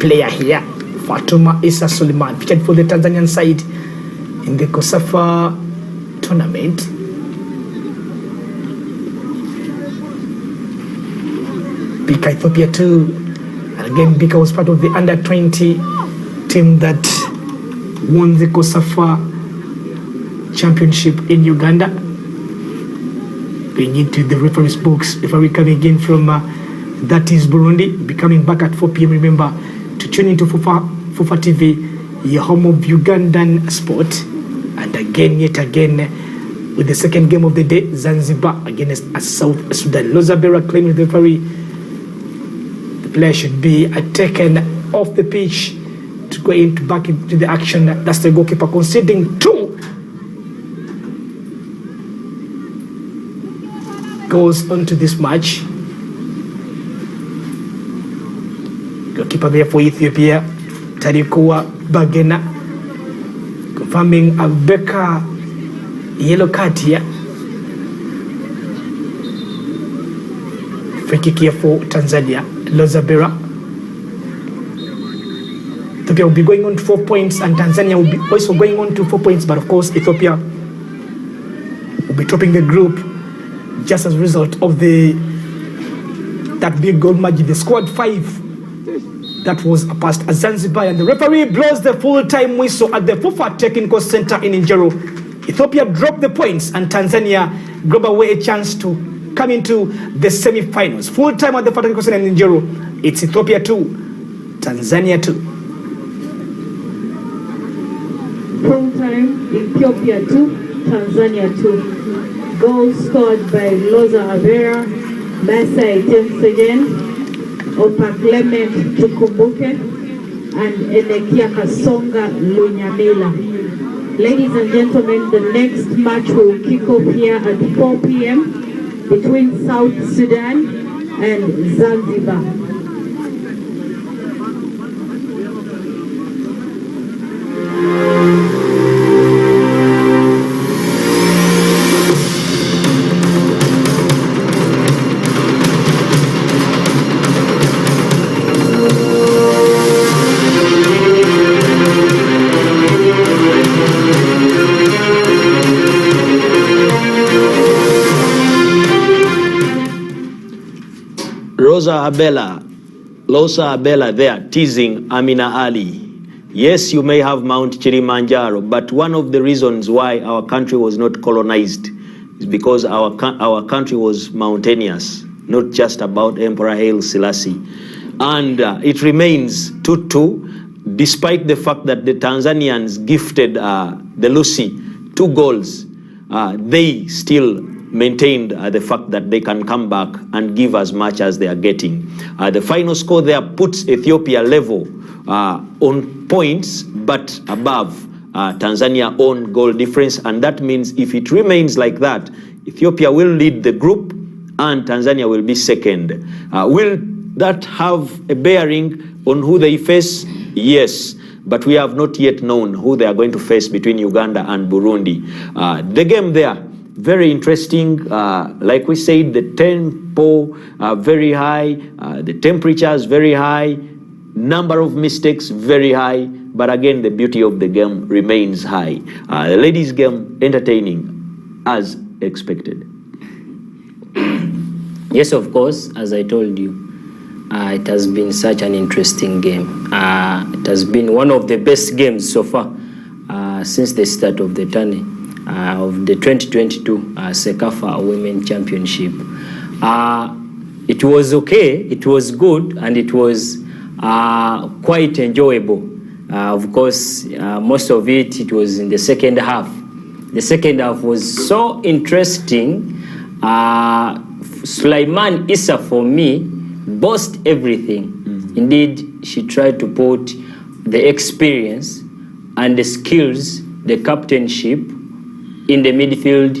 player here, Fatuma Issa Suleiman, featured for the Tanzanian side in the Kosafa tournament. Bika Ethiopia 2, and again Bika was part of the under-20 team that won the COSAFA championship in Uganda. Going into the reference box, referee coming in from that is Burundi. Be coming back at 4 p.m. Remember to tune into Fufa TV, your home of Ugandan sport. And again, yet again, with the second game of the day, Zanzibar against South Sudan. Lozabera claiming the referee. The player should be taken off the pitch to go back into the action. That's the goalkeeper conceding 2 goals onto this match. Goalkeeper there for Ethiopia, Tarikuwa Bagena, confirming a Becker yellow card here. Free kick here for Tanzania, Lozabera. Ethiopia will be going on to 4 points, and Tanzania will be also going on to 4 points. But of course, Ethiopia will be topping the group just as a result of that big goal margin. They scored 5. That was past Zanzibar, and the referee blows the full-time whistle at the FUFA Technical Center in Njoro. Ethiopia dropped the points, and Tanzania grab away a chance to come into the semi-finals. Full-time at the FUFA Technical Center in Njoro. It's Ethiopia 2, Tanzania 2. Full-time, Ethiopia 2, Tanzania 2. Goals scored by Loza Avera, Masai Temsegen, Opa Clement Tukumbuke, and Enekia Kasonga Lunyamila. Ladies and gentlemen, the next match will kick off here at 4 p.m. between South Sudan and Zanzibar. Losa Abela there teasing Amina Ali. Yes, you may have Mount Kilimanjaro, but one of the reasons why our country was not colonized is because our country was mountainous, not just about Emperor Haile Selassie. And it remains 2-2, despite the fact that the Tanzanians gifted the Lucy 2 goals. They still maintained the fact that they can come back and give as much as they are getting. The final score there puts Ethiopia level on points, but above Tanzania on goal difference. And that means if it remains like that, Ethiopia will lead the group and Tanzania will be second. Will that have a bearing on who they face? Yes. But we have not yet known who they are going to face between Uganda and Burundi. The game there, very interesting. Like we said, the tempo very high, the temperatures very high, number of mistakes very high, but again the beauty of the game remains high. The ladies' game entertaining as expected. Yes, of course, as I told you, it has been such an interesting game. It has been one of the best games so far since the start of the tourney. Of the 2022 Sekafa Women Championship. It was okay, it was good, and it was quite enjoyable. Of course, most of it was in the second half. The second half was so interesting. Sulaiman Issa, for me, bossed everything. Indeed, she tried to put the experience and the skills, the captainship, in the midfield